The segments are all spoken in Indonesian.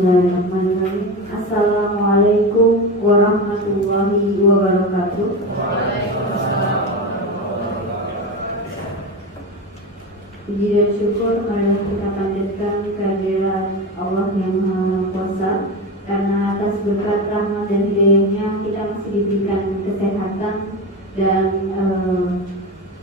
Bismillahirrahmanirrahim. Assalamualaikum warahmatullahi wabarakatuh. Puji dan syukur marilah kita panjatkan kehadiran Allah yang Maha Kuasa, karena atas berkat rahmat dan hidayahnya kita masih diberikan kesehatan dan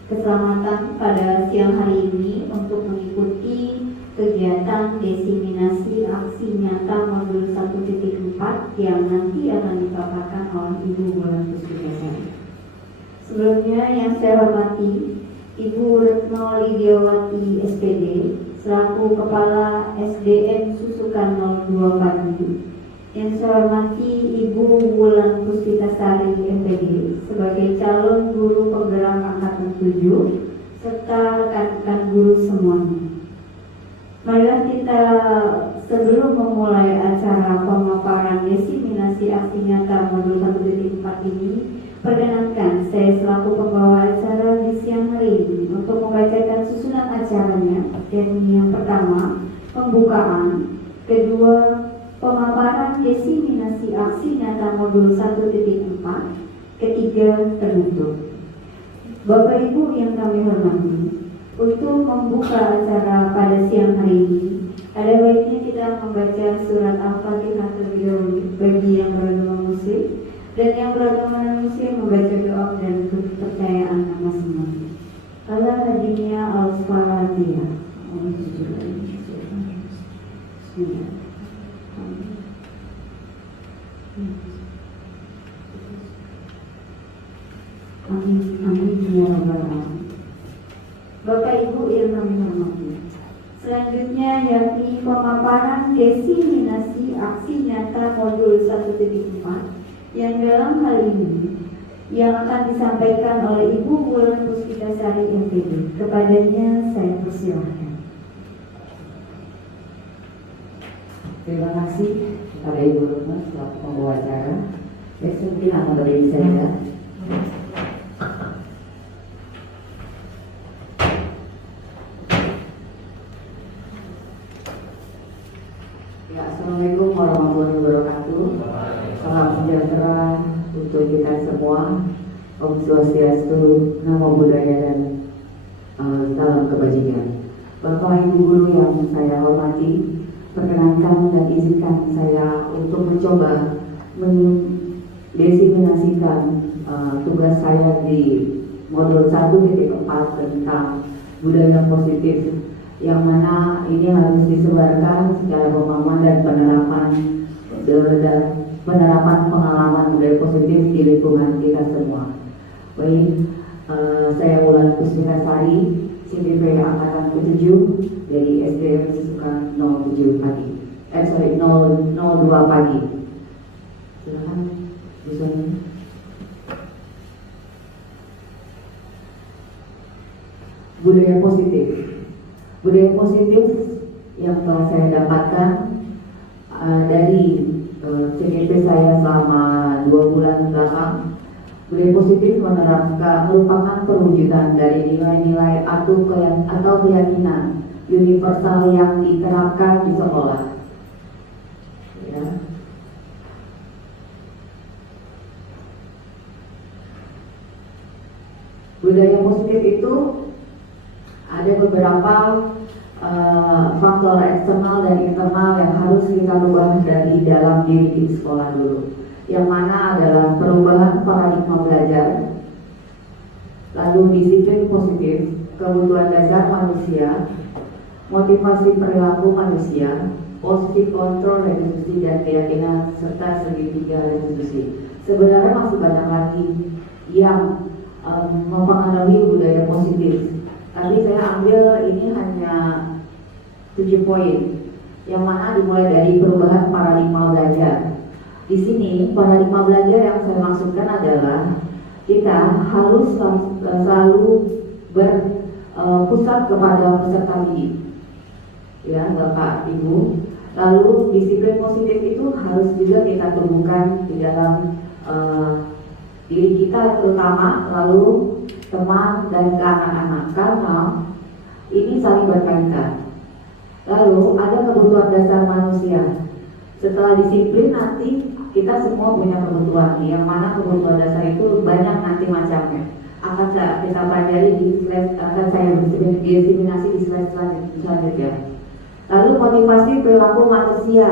keselamatan pada siang hari ini untuk mengikuti kegiatan diseminasi aksi nyata modul 1.4 yang nanti akan dipaparkan oleh Ibu Wulan Puspitasari. Sebelumnya yang saya hormati Ibu Retno Lidiawati SPD selaku Kepala SDM Susukan 02 Pagi. Yang saya hormati Ibu Wulan Puspitasari MPD sebagai calon guru penggerak angkatan 7 serta rekan-rekan guru semuanya. Marilah kita sebelum memulai acara pemaparan diseminasi aksi nyata modul 1.4 ini, perkenankan saya selaku pembawa acara di siang hari ini untuk membacakan susunan acaranya. Dan yang pertama, pembukaan; kedua, pemaparan diseminasi aksi nyata modul 1.4; ketiga, penutup. Bapak Ibu yang kami hormati, untuk membuka acara pada siang hari ini, ada baiknya kita membaca surat Al-Fatihah terlebih dahulu bagi yang beragama Muslim, dan yang beragama non-Muslim membaca doa dan kepercayaan masing-masing. Allah hadinya Al-Fatihah. Amin, amin, ya rabbal alamin. Bapak Ibu yang kami hormati, selanjutnya yakni pemaparan diseminasi aksi nyata modul 1.4 yang dalam hal ini yang akan disampaikan oleh Ibu Wulan Puspitasari MPD. Kepadanya saya persilahkan. Terima kasih kepada Ibu Retno selaku pembawa acara. Mungkin akan berdiri saja. Assalamualaikum warahmatullahi wabarakatuh. Salam sejahtera untuk kita semua. Om Swastiastu, Namo Buddhaya, dan salam kebajikan. Bapak Ibu guru yang saya hormati, perkenankan dan izinkan saya untuk mencoba mendiseminasikan tugas saya di modul 1.4 tentang budaya positif, yang mana ini harus disebarkan secara pemahaman dan penerapan pengalaman budaya positif di lingkungan kita semua. Baik, saya Wulan Puspitasari, CPP Angkatan ke-7 dari SDM Susukan 07 Pagi. 02 Pagi. Silakan, visualnya. Budaya positif. Budaya positif yang telah saya dapatkan dari CPP saya selama 2 bulan belakang. Budaya positif merupakan perwujudan dari nilai-nilai atau keyakinan universal yang diterapkan di sekolah. Ya. Budaya positif itu ada beberapa faktor eksternal dan internal yang harus kita rubah dari dalam diri di sekolah dulu. Yang mana adalah perubahan paradigma belajar, lalu disiplin positif, kebutuhan dasar manusia, motivasi perilaku manusia, posisi kontrol restitusi dan keyakinan, serta segitiga restitusi. Sebenarnya masih banyak lagi yang mempengaruhi budaya positif. Tapi saya ambil ini hanya 7 poin, yang mana dimulai dari perubahan paradigma belajar. Di sini paradigma belajar yang saya maksudkan adalah kita harus selalu berpusat kepada peserta didik, ya Bapak Ibu. Lalu disiplin positif itu harus juga kita tumbuhkan di dalam diri kita terutama, lalu teman dan ke anak-anak, karena ini saling berkaitan. Lalu ada kebutuhan dasar manusia. Setelah disiplin nanti kita semua punya kebutuhan, yang mana kebutuhan dasar itu banyak nanti macamnya. Akan kita pelajari di slide, akan saya diseminasi di slide selanjutnya. Lalu motivasi perilaku manusia.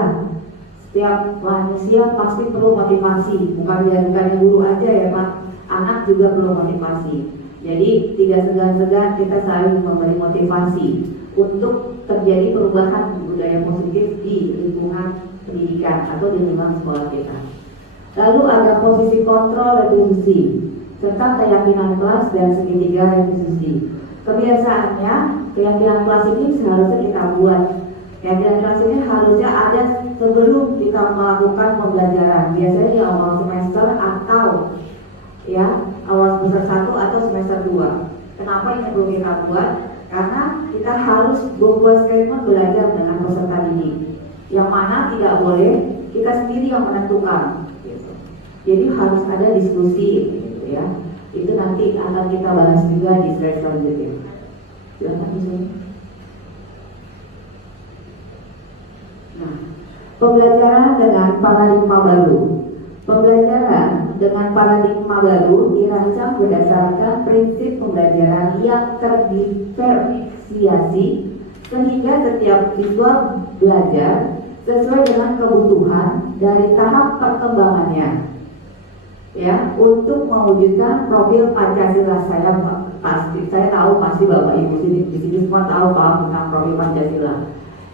Setiap manusia pasti perlu motivasi, bukan guru aja ya Pak, anak juga perlu motivasi. Jadi tidak segan-segan kita saling memberi motivasi untuk terjadi perubahan budaya positif di lingkungan pendidikan atau di lingkungan sekolah kita. Lalu ada posisi kontrol retribusi serta keyakinan kelas dan segitiga retribusi. Kebiasaannya keyakinan kelas ini seharusnya kita buat. Keyakinan kelas ini harusnya ada sebelum kita melakukan pembelajaran. Biasanya di awal semester atau ya awal semester 1 atau semester 2. Kenapa ini perlu kita buat? Karena kita harus membuat statement belajar dengan peserta didik, yang mana tidak boleh kita sendiri yang menentukan. Gitu. Jadi harus ada diskusi, gitu ya. Itu nanti akan kita bahas juga di slide selanjutnya. Silakan misalnya. Nah, pembelajaran dengan paradigma baru. Pembelajaran dengan paradigma baru dirancang berdasarkan prinsip pembelajaran yang terdiferensiasi sehingga setiap siswa belajar sesuai dengan kebutuhan dari tahap perkembangannya. Ya, untuk mewujudkan profil Pancasila. Saya tahu pasti Bapak Ibu di sini semua tahu paham tentang profil Pancasila.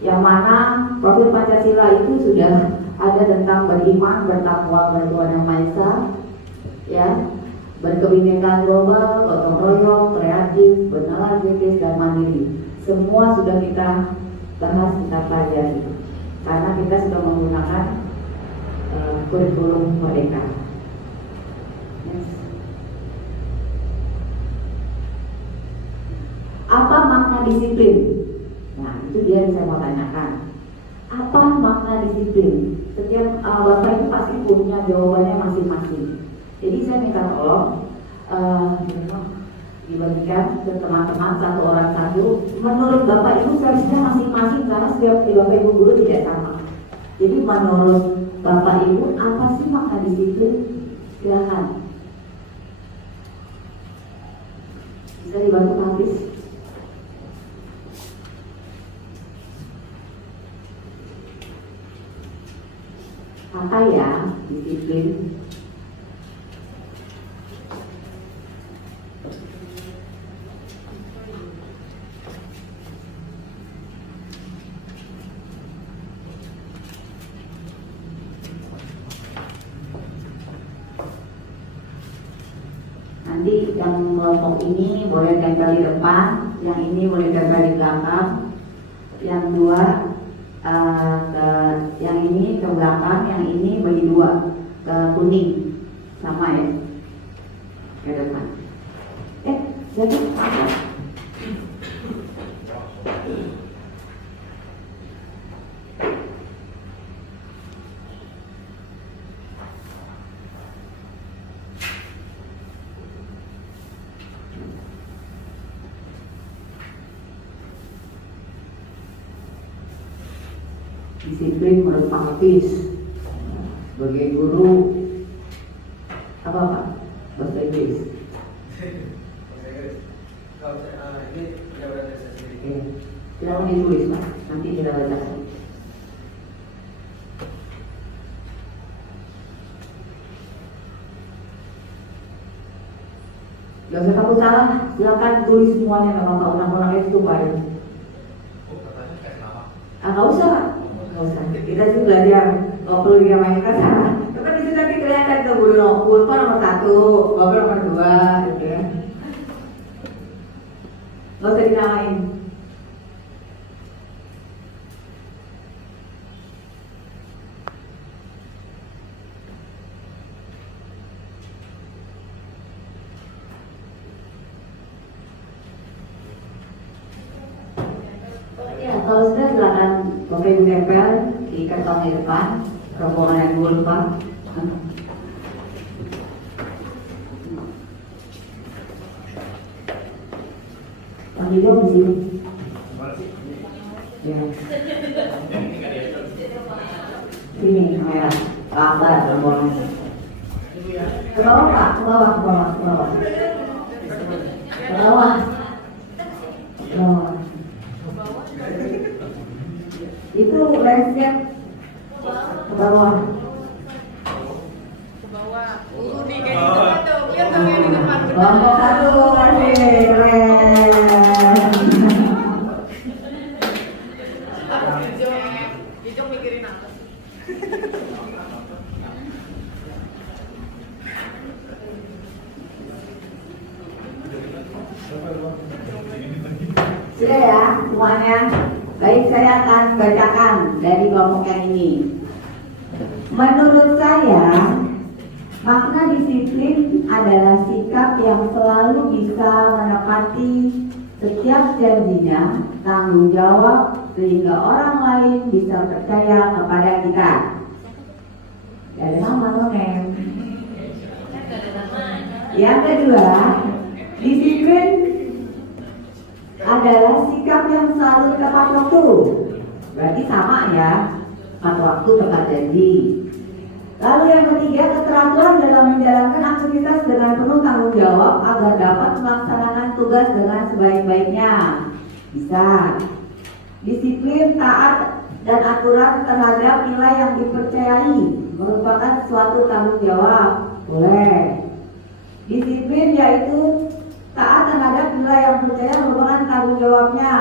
Yang mana profil Pancasila itu sudah ada tentang beriman, bertakwa, bertuhan yang Maha Esa, ya, berkebinekaan global, gotong royong, kreatif, bernalar kritis dan mandiri. Semua sudah kita bahas, kita pelajari, karena kita sudah menggunakan kurikulum Merdeka. Apa makna disiplin? Nah, itu dia yang saya mau tanyakan. Apa makna disiplin? Setiap Bapak itu pasti punya jawabannya masing-masing. Jadi saya minta tolong dibagikan ke teman-teman satu orang satu. Menurut Bapak Ibu versinya masing-masing karena setiap Bapak Ibu guru tidak sama. Jadi menurut Bapak Ibu apa sih makna disiplin? Silakan. Bisa dibantu Hafiz? Apa ya disiplin? Nanti yang kelompok ini boleh tempel di depan, yang ini boleh tempel di belakang, yang dua yang ini ke belakang, yang ini bagi dua ke kuning, sama ya, ke depan. Jadi apa? Disiplin menurut Pak Hafiz sebagai guru apa Pak? Bahasa Inggris. Ini jabatan saya sendiri. Silahkan ditulis Pak, nanti kita baca. Gak usah takut salah, silakan tulis semuanya, nggak apa-apa, ulang-ulang itu Pak. Katanya kayak nama. Nggak usah. Nggak usah. Kita sih belajar ngobrol di ramai kata. Tapi di situ nanti kelihatan tuh guru nomor 1, ngobrol nomor 2, gitu ya. Nggak usah dinamain. Ya, kalau sudah silakan Bapak Ibu tempel di kantong di depan, rombongan yang dulu Pak. Pak Ibu di sini. Ya. Ya. Sini kamera. Lambat ngomong. Ke bawah Pak, ke bawah, ke bawah, ke bawah. Ke bawah. Ke bawah. Itu lensnya ke bawah. Kelompok satu, keren. Sudah ya semuanya. Baik, saya akan bacakan dari kelompok yang ini. Menurut saya, makna disiplin adalah sikap yang selalu bisa menepati setiap janjinya, tanggung jawab, sehingga orang lain bisa percaya kepada kita. Ada nama nonem. Yang kedua, disiplin adalah sikap yang selalu tepat waktu. Berarti sama ya, tepat waktu, tepat janji. Lalu yang ketiga, keteraturan dalam menjalankan aktivitas dengan penuh tanggung jawab agar dapat melaksanakan tugas dengan sebaik-baiknya. Bisa. Disiplin, taat, dan aturan terhadap nilai yang dipercayai merupakan suatu tanggung jawab. Boleh. Disiplin yaitu taat terhadap nilai yang percaya merupakan tanggung jawabnya.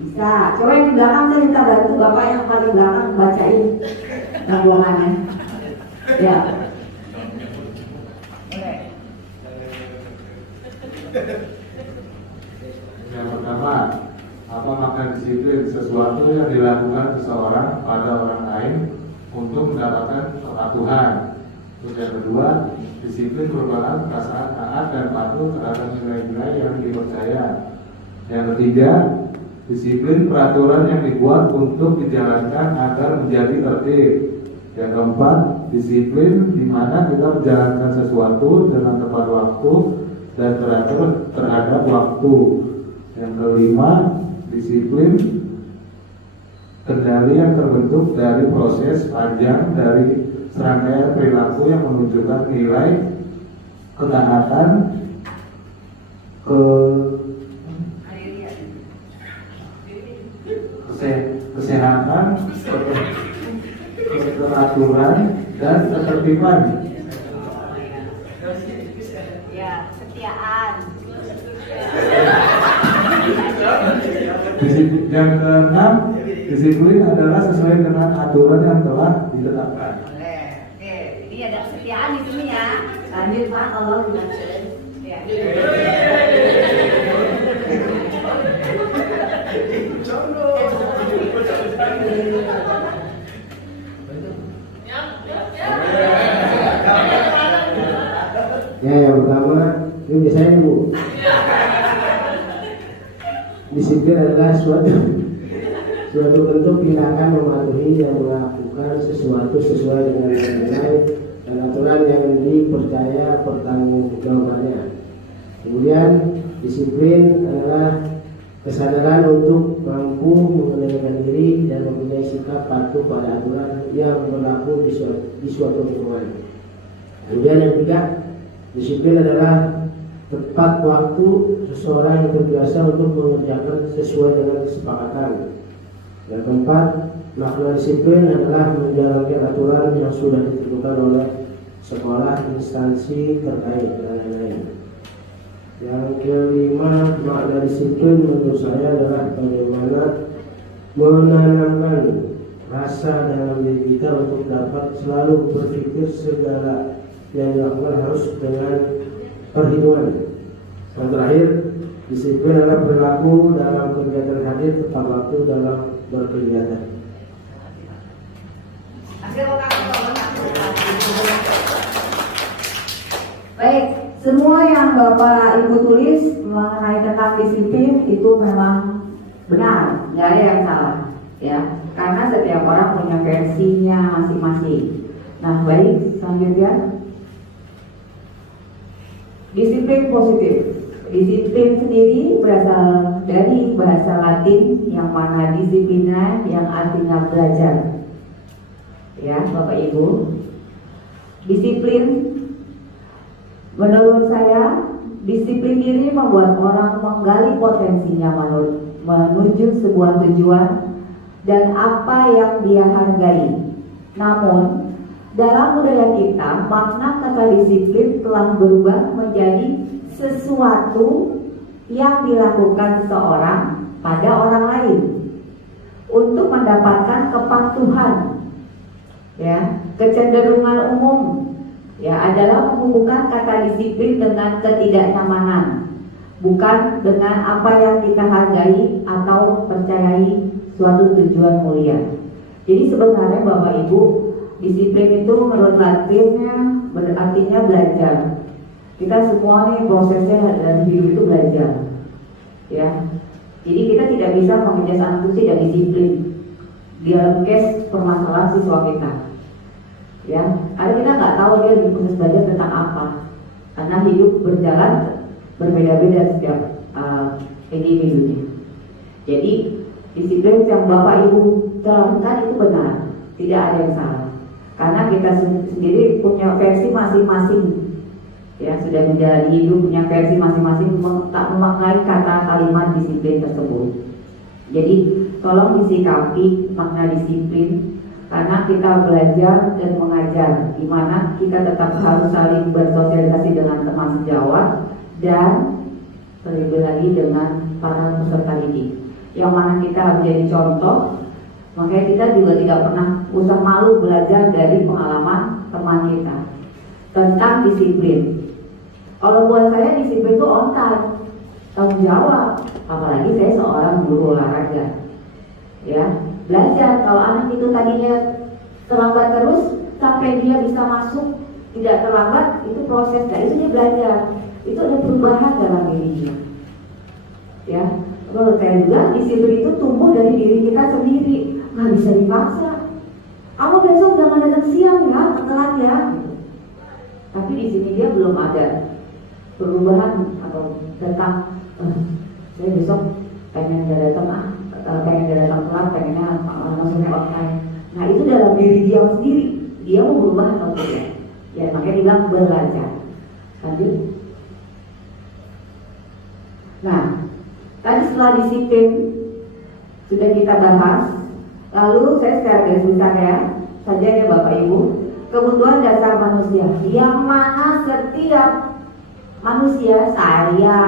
Bisa. Coba yang di belakang saya minta bantu Bapak yang paling belakang bacain tanggungannya. Ya. Yang pertama, apa makna disiplin? Sesuatu yang dilakukan seseorang pada orang lain untuk mendapatkan kepatuhan. Terus yang kedua, disiplin merupakan perasaan taat dan patuh terhadap nilai-nilai yang dipercaya. Yang ketiga, disiplin peraturan yang dibuat untuk dijalankan agar menjadi tertib. Yang keempat, disiplin di mana kita menjalankan sesuatu dengan tepat waktu dan teratur terhadap waktu. Yang kelima, disiplin kendali yang terbentuk dari proses panjang dari serangkaian perilaku yang menunjukkan nilai ketaatan, kesehatan, keteraturan, dan ketertiban. Ya, kesetiaan. Yang keenam, disiplin adalah sesuai dengan aturan yang telah ditetapkan. Oke, ini ada kesetiaan di sini ya. Lanjut Pak, Allah dimaksud. Ya. Ya, yang pertama, ini biasanya Bu. Disiplin adalah suatu bentuk tindakan mematuhi dan melakukan sesuatu sesuai dengan nilai dan aturan yang dipercaya pertanggungjawabannya. Kemudian disiplin adalah kesadaran untuk mampu mengendalikan diri dan mempunyai sikap patuh pada aturan yang berlaku di suatu lingkungan. Kemudian yang ketiga, disiplin adalah tepat waktu seseorang yang terbiasa untuk mengerjakan sesuai dengan kesepakatan. Yang keempat, makna disiplin adalah menjalankan aturan yang sudah ditentukan oleh sekolah, instansi terkait dan lain-lain. Yang kelima, makna disiplin menurut saya adalah bagaimana menanamkan rasa dalam diri kita untuk dapat selalu berpikir segala yang dilakukan harus dengan perhitungan. Yang terakhir, disiplin adalah berlaku dalam kegiatan hadir tepat waktu dalam berkegiatan. Baik, semua yang Bapak Ibu tulis mengenai tentang disiplin itu memang benar, nggak ada yang salah, ya. Karena setiap orang punya versinya masing-masing. Nah, baik, selanjutnya. Disiplin positif. Disiplin sendiri berasal dari bahasa Latin yang mana disiplina yang artinya belajar. Ya, Bapak Ibu. Disiplin, menurut saya, disiplin ini membuat orang menggali potensinya menuju sebuah tujuan dan apa yang dia hargai. Namun, dalam budaya kita, makna kata disiplin telah berubah menjadi sesuatu yang dilakukan seseorang pada orang lain untuk mendapatkan kepatuhan. Ya, kecenderungan umum ya adalah menghubungkan kata disiplin dengan ketidaknyamanan, bukan dengan apa yang kita hargai atau percayai suatu tujuan mulia. Jadi sebenarnya Bapak Ibu, disiplin itu menurut Latinnya berartinya belajar. Kita semua nih prosesnya dalam hidup itu belajar. Ya. Jadi kita tidak bisa mengejar anak itu tidak disiplin di dalam case permasalahan siswa kita. Ya, karena kita nggak tahu dia di proses belajar tentang apa, karena hidup berjalan berbeda-beda setiap individunya. Jadi disiplin yang Bapak Ibu terangkan itu benar, tidak ada yang salah, karena kita sendiri punya versi masing-masing. Ya, sudah menjalani hidup punya versi masing-masing, tak memaknai kata kalimat disiplin tersebut. Jadi tolong disikapi makna disiplin. Karena kita belajar dan mengajar, di mana kita tetap harus saling bersosialisasi dengan teman sejawat dan terlebih lagi dengan para peserta didik, yang mana kita harus jadi contoh. Makanya kita juga tidak pernah usah malu belajar dari pengalaman teman kita tentang disiplin. Kalau buat saya disiplin itu on time, tanggung jawab, apalagi saya seorang guru olahraga. Ya, belajar. Kalau anak itu tadinya terlambat terus sampai dia bisa masuk tidak terlambat, itu proses, nah itu dia belajar, itu ada perubahan dalam dirinya. Ya, menurut saya juga disiplin itu tumbuh dari diri kita sendiri, nggak bisa dipaksa. Kamu besok jangan datang siang ya, telat ya. Tapi di sini dia belum ada perubahan atau tentang saya besok pengen datang telat, pengennya langsung on time. Nah itu dalam diri dia sendiri, dia mau berubah atau tidak. Ya makanya dibilang belajar. Lanjut. Nah tadi setelah disiplin sudah kita bahas. Lalu saya secara garis besar saja ya Bapak Ibu, kebutuhan dasar manusia yang mana setiap manusia, saya,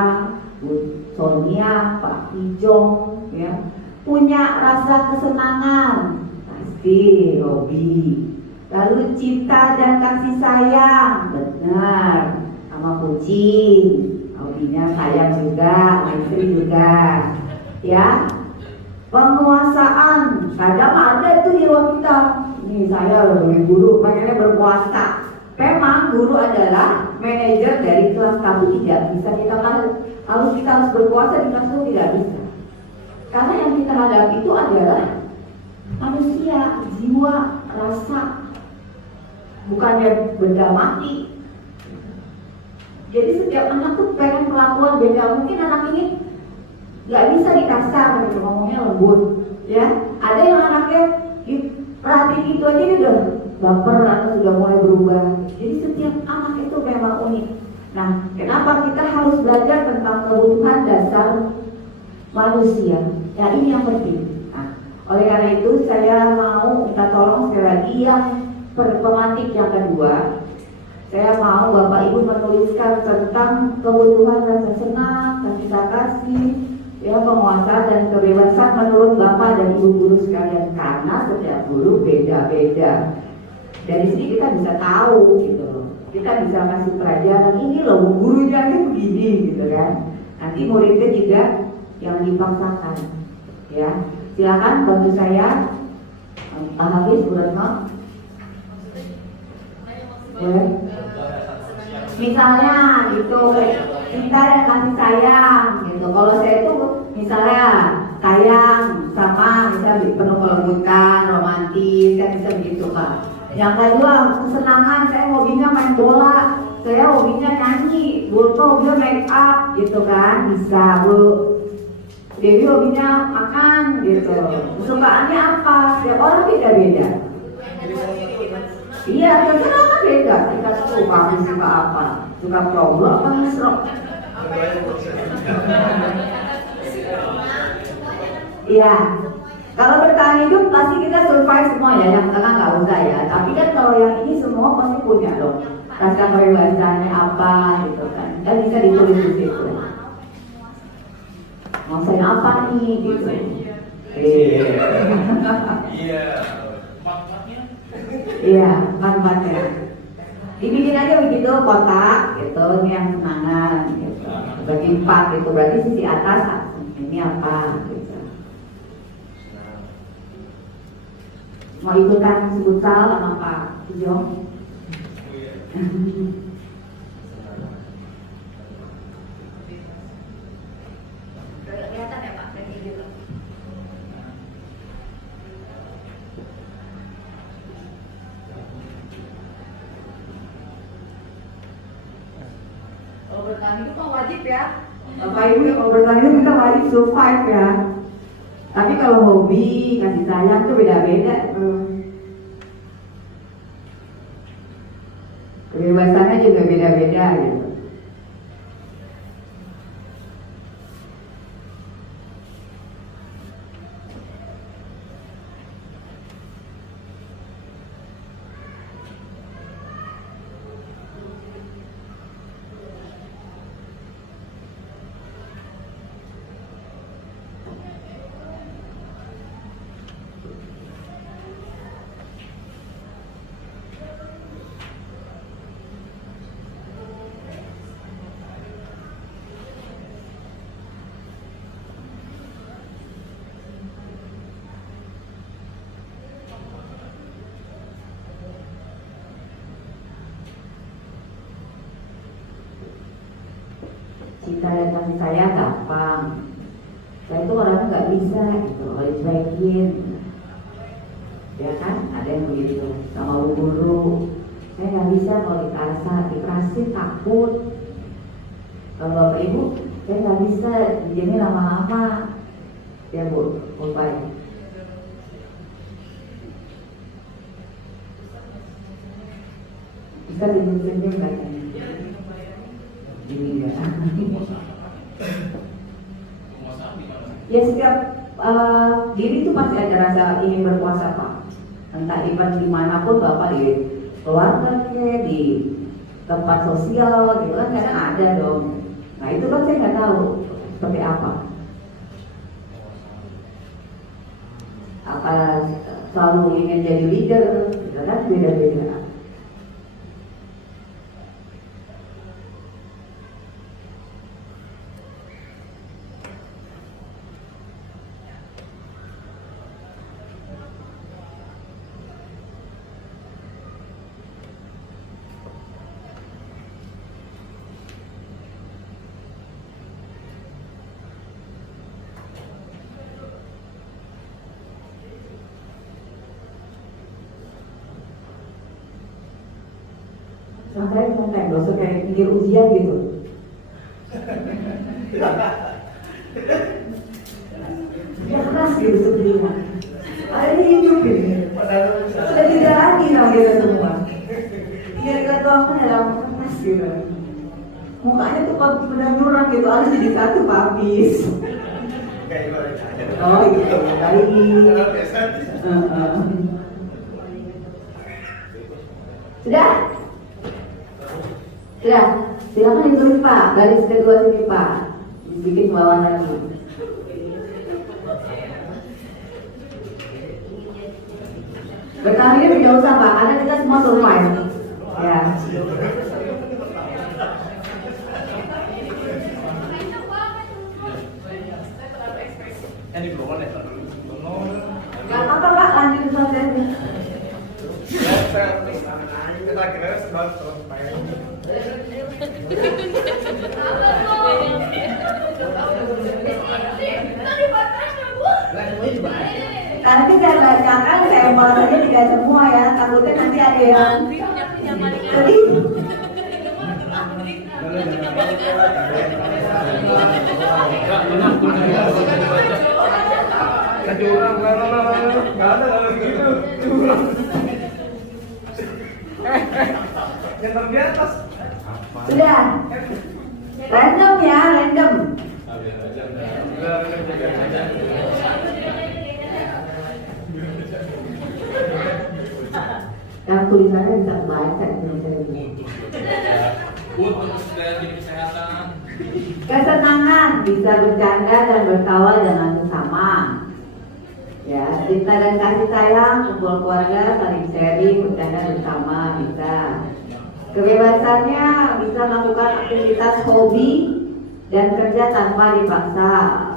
Bu Sonia, Pak Ijong, ya, punya rasa kesenangan, pasti hobi, lalu cinta dan kasih sayang, benar, sama kucing, hobinya sayang juga, istri juga, ya, penguasaan, kadang ada itu jiwa kita, ini saya lebih guru, pengennya berkuasa, memang guru adalah manajer dari kelas, tapi tidak bisa kita kalau kita harus berkuasa di kelas itu tidak bisa. Karena yang kita hadapi itu adalah manusia, jiwa, rasa, bukan yang benda mati. Jadi setiap anak tuh pengen perlakuan beda. Mungkin anak ini nggak bisa dikasar, gitu, ngomongnya lembut, ya. Ada yang anaknya perhatiin itu aja dia udah baper atau sudah mulai berubah. Jadi setiap anak itu memang unik. Nah, kenapa kita harus belajar tentang kebutuhan dasar manusia? Ya ini yang penting. Nah, oleh karena itu saya mau minta tolong sekali lagi yang pemantik yang kedua. Saya mau Bapak Ibu menuliskan tentang kebutuhan rasa senang, kasih, ya, penguasa dan kebebasan menurut Bapak dan Ibu guru sekalian, karena setiap guru beda-beda. Dari sini kita bisa tahu gitu loh. Kita bisa kasih pelajaran, ini loh gurunya ini begini gitu kan. Nanti muridnya juga yang dipaksakan. Ya, silakan bantu saya, Pak Hafiz, Bu Retno. Misalnya gitu, cinta dan kasih sayang gitu. Kalau saya itu misalnya sayang sama misalnya penuh kelembutan, romantis, kan bisa begitu Pak. Yang kedua kesenangan, saya hobinya main bola, saya hobinya nyanyi, Bu hobinya make up gitu kan, bisa Bu. Dewi hobinya makan gitu. Kesukaannya apa? Setiap orang beda-beda. Iya, terserah kan beda. Kita suka suka apa? Suka coblok apa mesrok? Iya. Kalau bertahan hidup pasti kita survive semua ya. Yang tengah nggak usah ya. Tapi kan kalau yang ini semua pasti punya dong. Rasa kebebasannya apa gitu kan? Kan bisa ditulis di situ. Mau saya apa nih gitu? Iya. Mat-matnya. Iya, manfaatnya. Dibikin aja begitu kotak, gitu. Ini yang senangan, gitu. Bagi 4 gitu. Berarti sisi atas ini apa, gitu. Mau ikutan futsal sama Pak Jong? Kelihatan ya Pak, dari dulu. Kalau bertahan hidup kan wajib ya. Bapak Ibu kalau bertahan hidup kita wajib survive ya. Tapi kalau hobi, kasih sayang tuh beda-beda. Kebebasannya juga beda-beda gitu. Cinta dan kasih sayang gampang. Saya itu orangnya nggak bisa gitu, kalau dicuekin. Ya kan, ada yang begitu sama bu guru. Saya nggak bisa kalau dikasih takut. Kalau bapak ibu, saya nggak bisa dijadiin lama-lama. Ya bu, bapak. Bisa senyum-senyum katanya. Ini ya. Ya setiap diri itu pasti ada rasa ingin berkuasa Pak. Entah event dimanapun Bapak di keluarga ke, di tempat sosial gitu kan kadang ada dong. Nah itu kan saya nggak tahu seperti apa. Apa selalu ingin jadi leader, gitu kan beda-beda. Sampai konten, gak usah kayak mikir ujian gitu. Ya keras gitu sebelumnya. Ini hidup ini. Sudah tidak lagi sama kita semua. Biar kita tuangkan dalam kertas gitu. Mukanya tuh benar nyurang gitu, harus jadi satu papis. Oh gitu, baik. Sudah? Sudah, silakan ditulis Pak, garis kedua sini Pak, bikin bawah lagi. Bertahan hidup tidak usah Pak, karena kita semua survive. Ya. Ini belum ada. Gak apa-apa Pak, lanjut saja. Kita kira sebab terus main. Nanti saya bacakan, saya bahasanya tidak semua ya, takutnya nanti ada yang jadi Curang, nggak ada gitu. Curang. Yang di atas. Sudah. Random ya, random. Yang tulisannya bisa baca tulisannya. Untuk segala kesehatan. Kesenangan bisa bercanda dan bertawa dengan sesama. Ya, cinta dan kasih sayang, kumpul keluarga, saling sharing, bercanda bersama bisa. Kebebasannya bisa melakukan aktivitas hobi dan kerja tanpa dipaksa.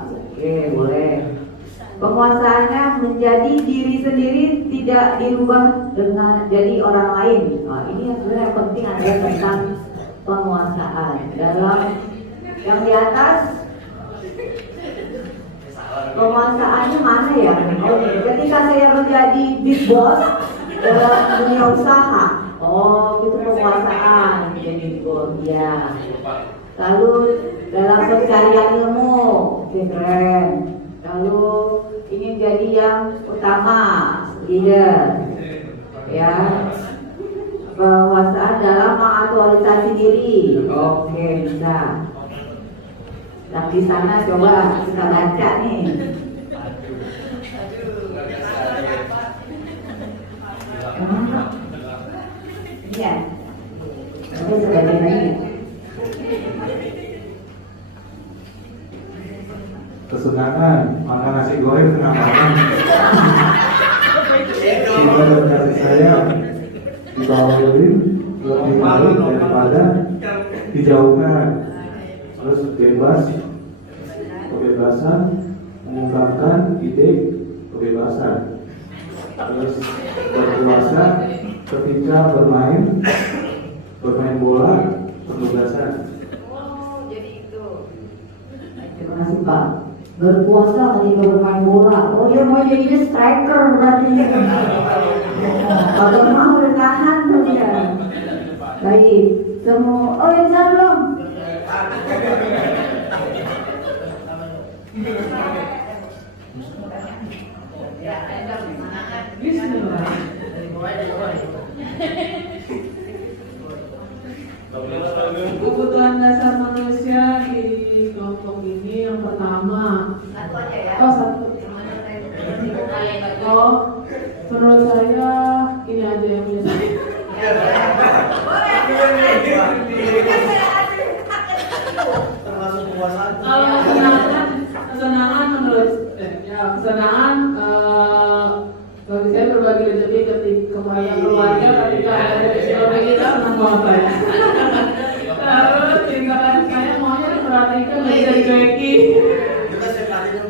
Oke, boleh. Penguasaannya menjadi diri sendiri, tidak dirubah dengan jadi orang lain. Nah, ini yang sebenarnya penting adalah tentang penguasaan. Dalam yang di atas, penguasaannya mana ya? Oh, ketika saya menjadi big boss dalam dunia usaha, oh itu penguasaan menjadi big boss ya. Lalu dalam pencarian ilmu, oke, keren. Lalu ingin jadi yang utama, leader, ya. Penguasaan dalam mengaktualisasi diri, oke, bisa. Nah, di sana coba kita baca nih. Iya. Itu sebagian lagi. Kesenangan makan nasi goreng tengah malam. Cinta dan kasih sayang dibawain lebih baik daripada dijauhkan. Terus bebas, kebebasan mengungkapkan ide kebebasan. Terus berkuasa ketika bermain bola kebebasan. Oh, jadi itu. Terima kasih Pak. Berpuasa ketika bermain bola. Oh, dia mau jadinya striker berarti. Kalau mau bertahan tuh dia. Baik, semua. Oh, yang sana belum. Kebutuhan dasar manusia di kelompok ini yang pertama. Oh, satu. Oh, menurut saya ini aja yang punya. Termasuk kekuasaan. Kalau kesenangan menurut kesenangan bagi saya berbagi rezeki kepada keluarga ketika ada rezeki kita senang banget saya. Terus tingkatan saya maunya diperhatikan nggak bisa dicuekin. Kita sekarang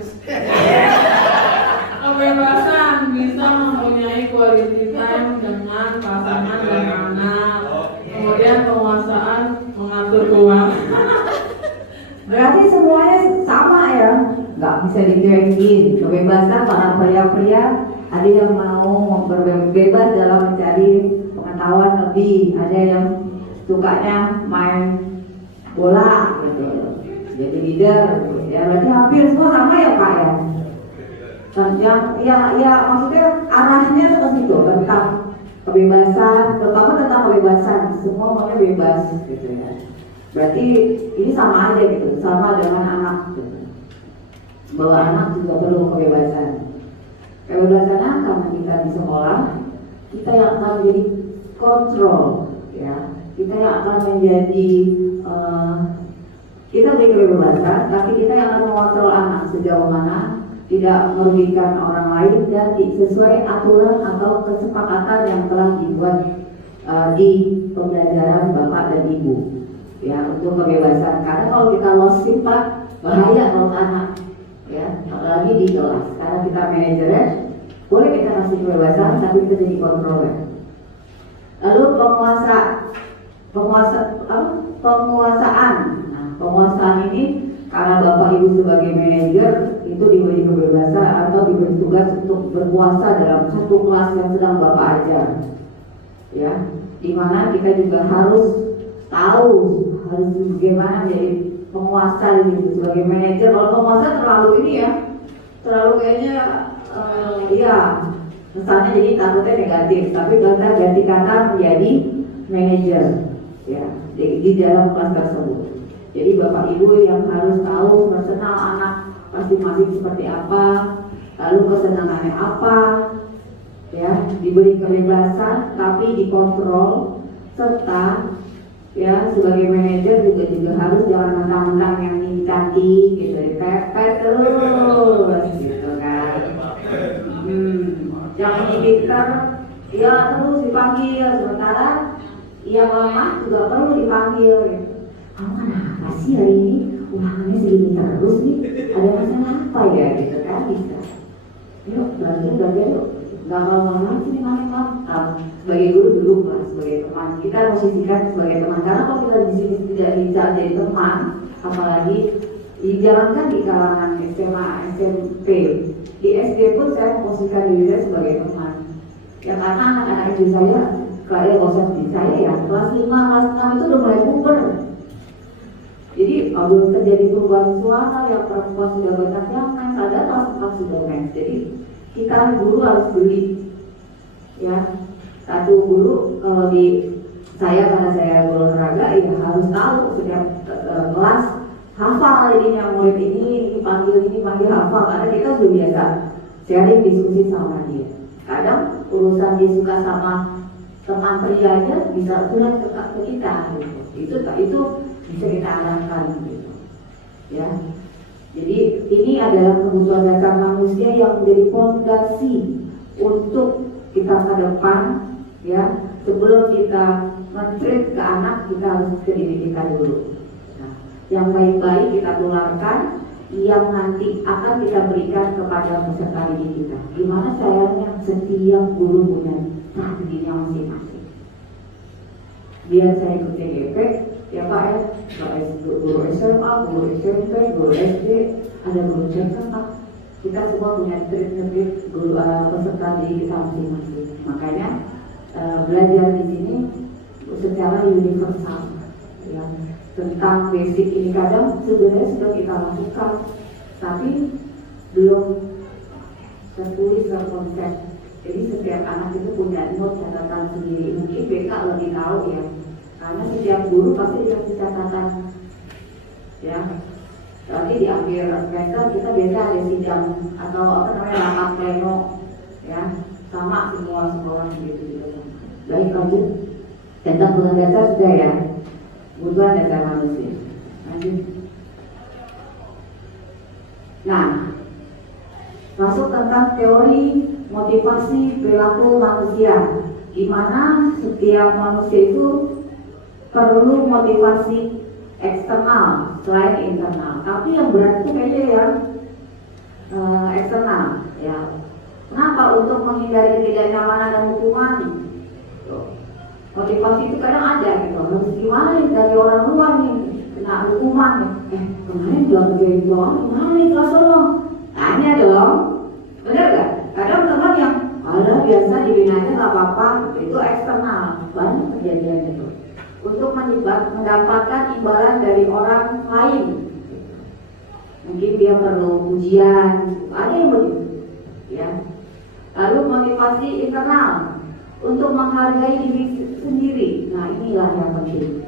Kebebasan bisa mempunyai quality time dengan pasangan dan anak. Kemudian penguasaan mengatur keuangan. Berarti semuanya sama ya, nggak bisa dicuekin. Kebebasan para pria-pria, ada yang mau berbebas dalam mencari pengetahuan lebih, ada yang sukanya main bola gitu, jadi leader. Ya berarti hampir semua sama ya Pak ya. Dan yang maksudnya arahnya ke situ tentang kebebasan, terutama tentang kebebasan, semua maunya bebas gitu ya. Berarti ini sama aja gitu, sama dengan anak gitu. Bahwa anak juga perlu kebebasan. Kebebasan karena kita di sekolah, kita yang akan menjadi kontrol, ya. Kita yang akan menjadi kita beri kebebasan, tapi kita yang akan mengontrol anak sejauh mana tidak merugikan orang lain dan sesuai aturan atau kesepakatan yang telah dibuat di pembelajaran Bapak dan Ibu. Ya, untuk kebebasan. Karena kalau kita lost Pak, bahaya kalau anak, ya, apalagi di kelas. Karena kita manajernya, boleh kita kasih kebebasan, tapi kita jadi kontroler. Lalu penguasaan. Nah, penguasaan ini karena Bapak Ibu sebagai manajer itu diberi kebebasan atau diberi tugas untuk berkuasa dalam satu kelas yang sedang Bapak ajar. Ya, dimana kita juga harus tahu harus bagaimana menjadi penguasa gitu sebagai manajer. Kalau penguasa terlalu ini ya, terlalu kayaknya ya kesannya jadi takutnya negatif. Tapi kita ganti kata menjadi manajer ya di dalam kelas tersebut. Jadi Bapak Ibu yang harus tahu personal anak masing-masing seperti apa, lalu kesenangannya apa, ya diberi kebebasan tapi dikontrol, serta ya sebagai manajer juga harus jangan mentang-mentang yang ini cantik gitu, pepet terus gitu kan. Jangan pintar ya terus dipanggil, sementara yang lemah juga perlu dipanggil gitu. Kamu kenapa sih hari ini ulangannya segini terus nih, ada masalah apa ya gitu kan. Bisa yuk belajar yuk, gak mau sini malam sebagai guru dulu lah, sebagai teman kita posisikan sebagai teman, karena kalau kita di sini tidak bisa jadi teman, apalagi dijalankan di kalangan SMA, SMP, di SD pun saya posisikan diri saya sebagai teman ya, karena anak-anak SD saya kayak gosok di saya ya kelas 5, kelas 6 itu udah mulai puber. Jadi belum terjadi perubahan suara, yang perempuan sudah banyak yang main, sadar kelas sudah main. Jadi kita guru harus beli ya, satu guru kalau di saya, karena saya guru olahraga ya harus tahu setiap kelas hafal ininya murid ini panggil hafal, karena kita sudah biasa sharing diskusi sama dia. Kadang urusan dia suka sama teman prianya bisa sudah ke kita gitu. Itu bisa kita arahkan gitu ya. Jadi ini adalah kebutuhan dasar manusia yang menjadi fondasi untuk kita ke depan ya. Sebelum kita men-treat ke anak, kita harus ke diri kita dulu. Nah, yang baik-baik kita tularkan, yang nanti akan kita berikan kepada peserta didik kita. Gimana sayangnya setiap guru punya strateginya masing-masing. Biar saya ikut TGP, ya Pak ya, guru SMA, guru SMP, guru SD, ada guru TK Pak. Kita semua punya trik-trik guru peserta didik kita masing-masing. Makanya belajar di sini secara universal ya. Tentang basic ini kadang sebenarnya sudah kita lakukan, tapi belum tertulis terkonsep. Jadi setiap anak itu punya note catatan sendiri. Mungkin BK lebih tahu ya, karena setiap guru pasti dikasih catatan ya. Nanti di akhir semester kita biasa ada sidang atau apa namanya rapat pleno ya, sama semua sekolah gitu. Baik, lanjut. Tentang kebutuhan dasar sudah ya, kebutuhan dasar manusia. Lanjut. Nah, masuk tentang teori motivasi perilaku manusia, di mana setiap manusia itu perlu motivasi eksternal selain internal. Tapi yang berat itu kayaknya yang eksternal ya. Kenapa? Untuk menghindari ketidaknyamanan dan hukuman. Motivasi itu kadang ada gitu, harus gimana nih dari orang luar nih kena hukuman nih. Kemarin jual kerjain doang, gimana nih kelas tolong? Tanya dong, bener gak? Kadang teman yang ada biasa dibinanya nggak apa-apa, itu eksternal, banyak kejadian itu. Untuk mendapatkan imbalan dari orang lain, mungkin dia perlu ujian, ada yang begitu, ya. Lalu motivasi internal untuk menghargai diri sendiri. Nah inilah yang penting.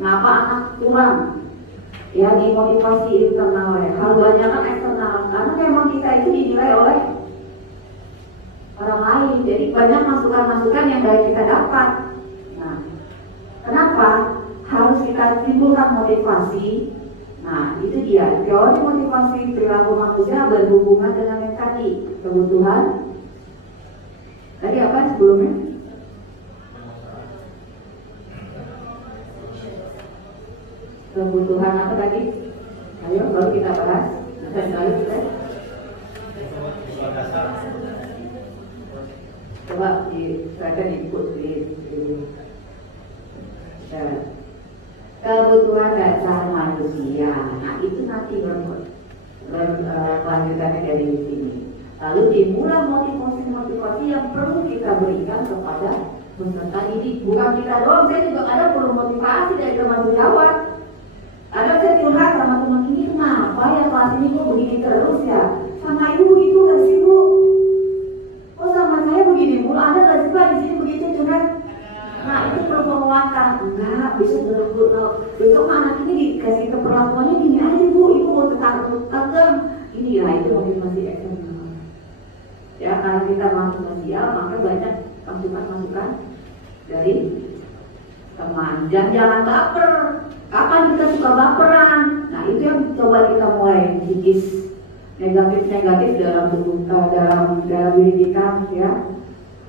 Kenapa anak kurang? Ya dimotivasi internal ya. Hal banyak kan eksternal. Karena memang kita itu dinilai oleh orang lain. Jadi banyak masukan-masukan yang dari kita dapat. Nah, kenapa harus kita timbulkan motivasi? Nah itu dia. Teori motivasi perilaku manusia berhubungan dengan yang tadi, kebutuhan. Tadi apa sebelumnya? Kebutuhan apa tadi? Ayo baru kita bahas. Coba silakan ikut di kebutuhan dasar manusia. Nah itu nanti berkelanjutannya dari sini. Lalu dimulai motivasi yang perlu kita berikan kepada peserta didik. Bukan kita doang, saya juga kadang perlu motivasi dari teman sejawat. Ada saya curhat sama teman ini, kenapa ya kelas ini kok begini terus ya? Sama ibu begitu gak sih bu? Oh sama saya begini mulu, ada gak sih pak di sini begitu curhat? Nah itu perlu besok anak ini dikasih keperlakuannya gini aja bu, ibu mau tegang ini ya, itu motivasi eksternal. Ya, karena kita masuk sosial, maka banyak masukan-masukan dari teman. Dan jangan baper. Kapan kita suka baperan? Nah, itu yang coba kita mulai kikis negatif dalam tubuh, dalam diri kita, ya.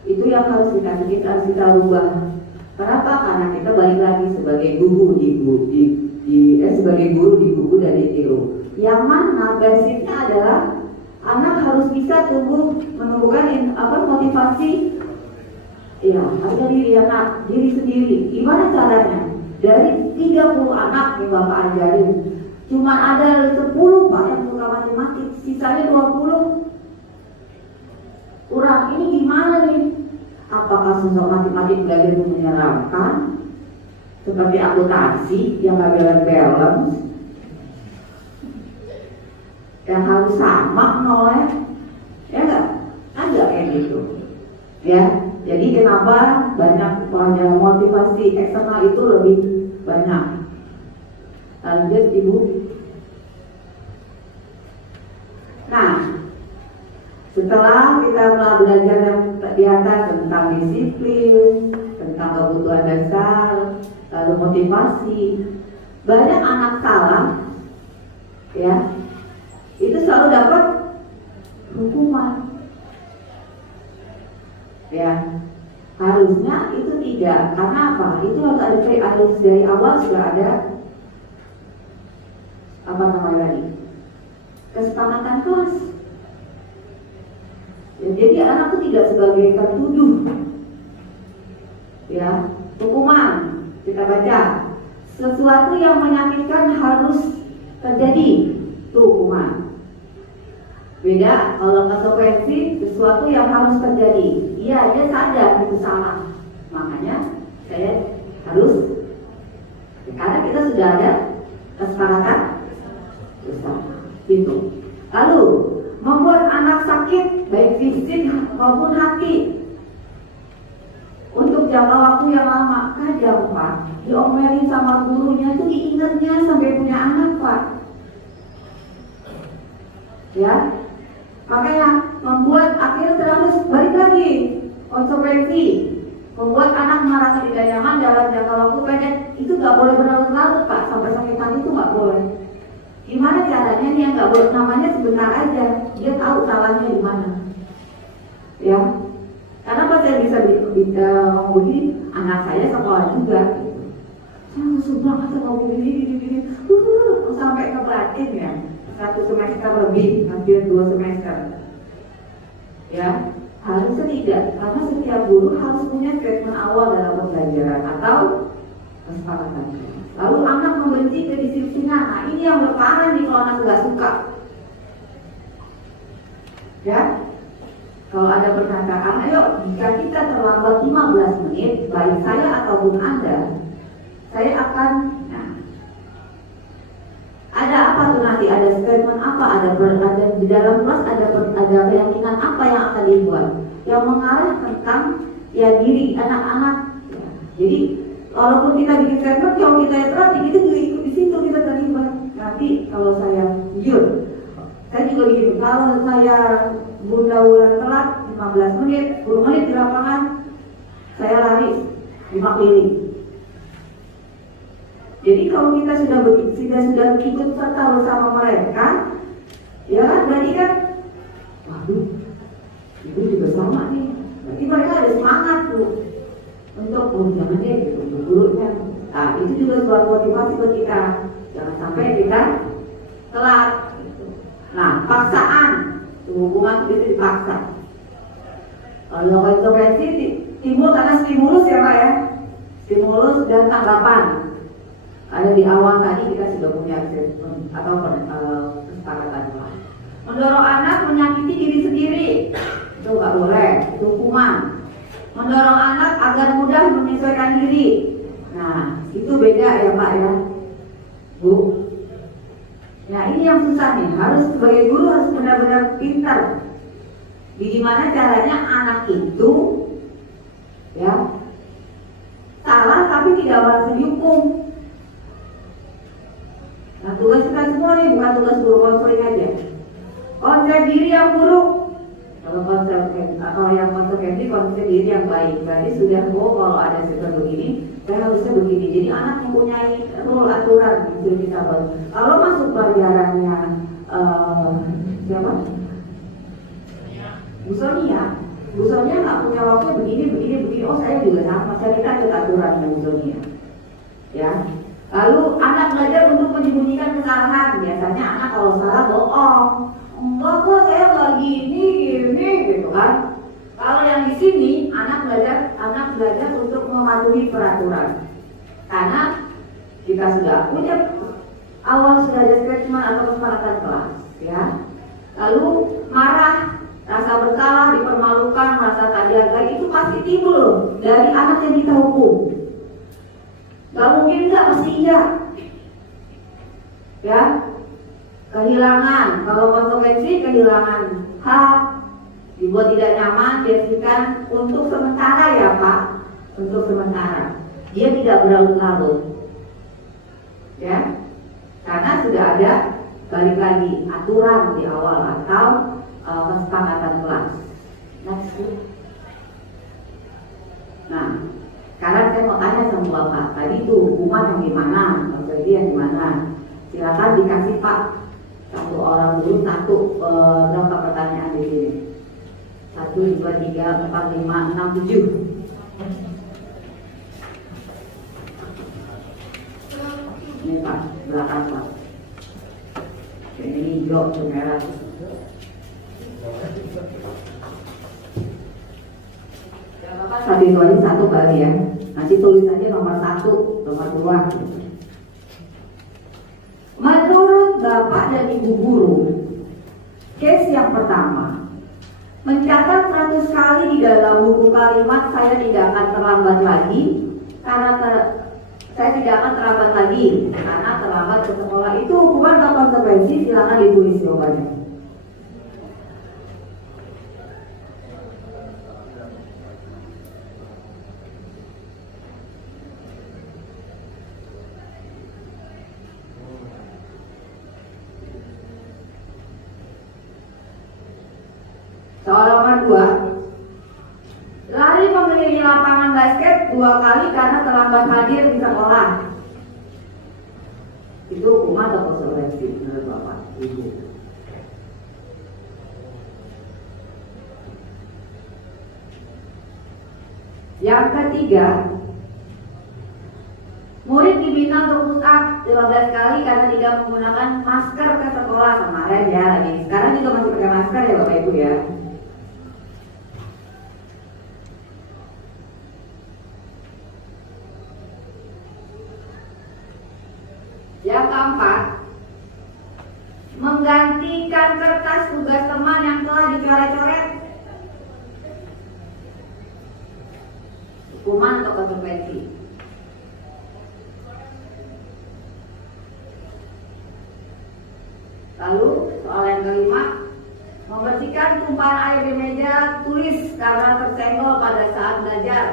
Itu yang harus kita rubah. Kenapa? Karena kita balik lagi sebagai guru sebagai guru di buku dari Theo. Yang mana basicnya adalah anak harus bisa menumbuhkan motivasi. Ya, ada diri sendiri. Gimana caranya? Dari 30 anak yang Bapak ajarin, cuma ada 10 Pak yang suka matematik, sisanya 20 kurang. Ini gimana nih? Apakah sosok matematik belajar menyeramkan? Seperti akuntansi yang gak balance, yang harus sama nolnya, ya nggak? Ada kayak gitu, ya. Jadi kenapa banyak orang motivasi eksternal itu lebih banyak? Lanjut Ibu. Nah, setelah kita belajar yang di atas tentang disiplin, tentang kebutuhan dasar, lalu motivasi, banyak anak salah, ya, itu selalu dapat hukuman. Ya, harusnya itu tidak. Karena apa? Itu harus dari awal sudah ada kesepakatan kelas. Ya, jadi anak itu tidak sebagai tertuduh. Ya, hukuman kita baca sesuatu yang menyakitkan harus terjadi, itu hukuman. Beda kalau konsekuensi sesuatu yang harus terjadi. Iya, dia sadar itu salah. Makanya saya harus, karena kita sudah ada kesepakatan bersama. Itu. Lalu membuat anak sakit baik fisik maupun hati untuk jangka waktu yang lama. Kadang Pak, diomelin sama gurunya tuh diingatnya sampai punya anak Pak. Ya. Makanya membuat akhirnya terus balik lagi konsekuensi, membuat anak merasa tidak nyaman dalam jangka waktu pendek. Itu nggak boleh berlarut-larut Pak, sampai sakit hati itu nggak boleh. Gimana caranya? Dia nggak boleh, namanya sebentar aja, dia tahu salahnya di mana. Ya, karena pas saya bisa ngomong begini, anak saya sekolah juga. Saya langsung banget ngomong begini, sampai ke batin ya. 1 semester lebih, hampir 2 semester. Ya, harusnya tidak, karena setiap guru harus punya statement awal dalam pembelajaran atau kesepakatan. Lalu anak membenci kedisiplinan. Nah, ini yang berparah nih kalau anak nggak suka. Ya, kalau ada perkataan, ayo jika kita terlambat 15 menit, baik saya ataupun Anda, saya akan. Ada apa tuh nanti? Ada statement apa? Ada di dalam kelas ada keyakinan apa yang akan dibuat? Yang mengarah tentang ya diri anak-anak. Ya. Jadi walaupun kita bikin statement, kalau kita terang, itu ikut di situ kita terlibat. Nanti kalau saya saya juga begitu. Kalau saya Bunda Wulan telat 15 menit, 10 menit di lapangan, saya lari 5 keliling. Jadi kalau kita sudah ikut serta bersama mereka, ya kan, berarti kan, waduh, itu juga sama nih. Berarti mereka ada semangat tuh untuk jangan deh gitu, untuk gurunya. Nah, itu juga suatu motivasi buat kita. Jangan sampai kita telat. Gitu. Nah, paksaan, hubungan itu dipaksa. Kalau konsekuensi timbul karena stimulus ya Pak ya, stimulus dan tanggapan. Ada di awal tadi kita sudah punya statement atau kesepakatan. Mendorong anak menyakiti diri sendiri, itu nggak boleh, itu hukuman. Mendorong anak agar mudah menyesuaikan diri. Nah, itu beda ya Pak ya, Bu. Nah, ini yang susah nih. Harus sebagai guru harus benar-benar pintar. Di gimana caranya anak itu ya salah tapi tidak merasa dihukum. Nah, tugas kita semua nih bukan tugas guru konseling aja. Konsep diri yang buruk. Kalau yang konsekuensi konsep diri yang baik. Berarti sudah kalau ada sistem begini, saya harusnya begini. Jadi anak mempunyai rule aturan gitu kita buat. Kalau masuk pelajarannya siapa? Bu Sonia nggak punya waktu begini. Oh saya juga sama. Saya kita ikut aturan dengan Bu Sonia. Ya. Lalu anak belajar untuk menyembunyikan kesalahan. Biasanya anak kalau salah bohong. Enggak kok saya nggak gini gitu kan. Kalau yang di sini anak belajar untuk mematuhi peraturan. Karena kita sudah punya awal sudah ada statement atau kesepakatan kelas, ya. Lalu marah, rasa bersalah, dipermalukan, merasa tak dihargai itu pasti timbul dari anak yang kita hukum. Gak mungkin nggak, pasti iya. Ya, kehilangan. Kalau konsekuensi kehilangan hak, dibuat tidak nyaman, dihasilkan untuk sementara ya Pak, untuk sementara. Dia tidak berlarut-larut, ya, karena sudah ada balik lagi aturan di awal atau kesepakatan kelas. Next. Nah, sekarang saya mau tanya sama Bapak, tadi itu hukuman yang gimana, konsekuensi yang gimana? Silakan dikasih Pak, satu orang dulu satu daftar pertanyaan di sini. 1, 2, 3, 4, 5, 6, 7. Ini Pak, belakang Pak. Ini hijau, ini merah. Ya Bapak saat itu aja satu kali ya. Nanti tulis aja nomor 1, nomor 2. Menurut Bapak dan Ibu Guru, case yang pertama, mencatat 100 kali di dalam buku kalimat saya tidak akan terlambat lagi saya tidak akan terlambat lagi karena terlambat ke sekolah itu hukuman atau konsekuensi? Silakan ditulis jawabannya. Soal nomor 2, lari mengelilingi lapangan basket 2 kali karena terlambat hadir di sekolah. Itu hukuman atau konsekuensi menurut Bapak? Ibu. Yang ketiga, murid dibina untuk push up 15 kali karena tidak menggunakan masker ke sekolah. Kemarin ya lagi. Sekarang juga masih pakai masker ya Bapak Ibu ya. Yang keempat, menggantikan kertas tugas teman yang telah dicoret-coret. Hukuman atau konsekuensi? Lalu soal yang kelima, membersihkan tumpahan air di meja tulis karena tersenggol pada saat belajar.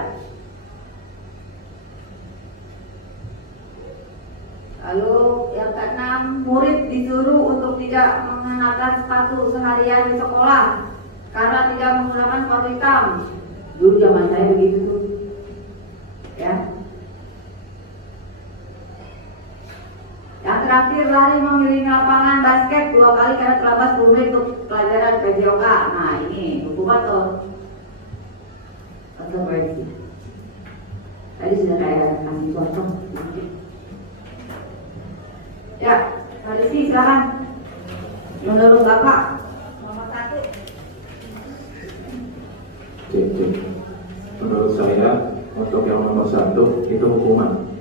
Lalu yang keenam, murid disuruh untuk tidak mengenakan sepatu seharian di sekolah karena tidak menggunakan sepatu hitam. Dulu zaman saya begitu tuh, ya. Yang terakhir, lari mengelilingi lapangan basket 2 kali karena terlambat 10 menit untuk pelajaran PJOK. Nah ini hukuman atau konsekuensi? Tadi sudah saya kasih contoh. Ya, Pak Rizky silakan. Menurut Bapak, nomor 1. Menurut saya, untuk yang nomor 1 itu hukuman.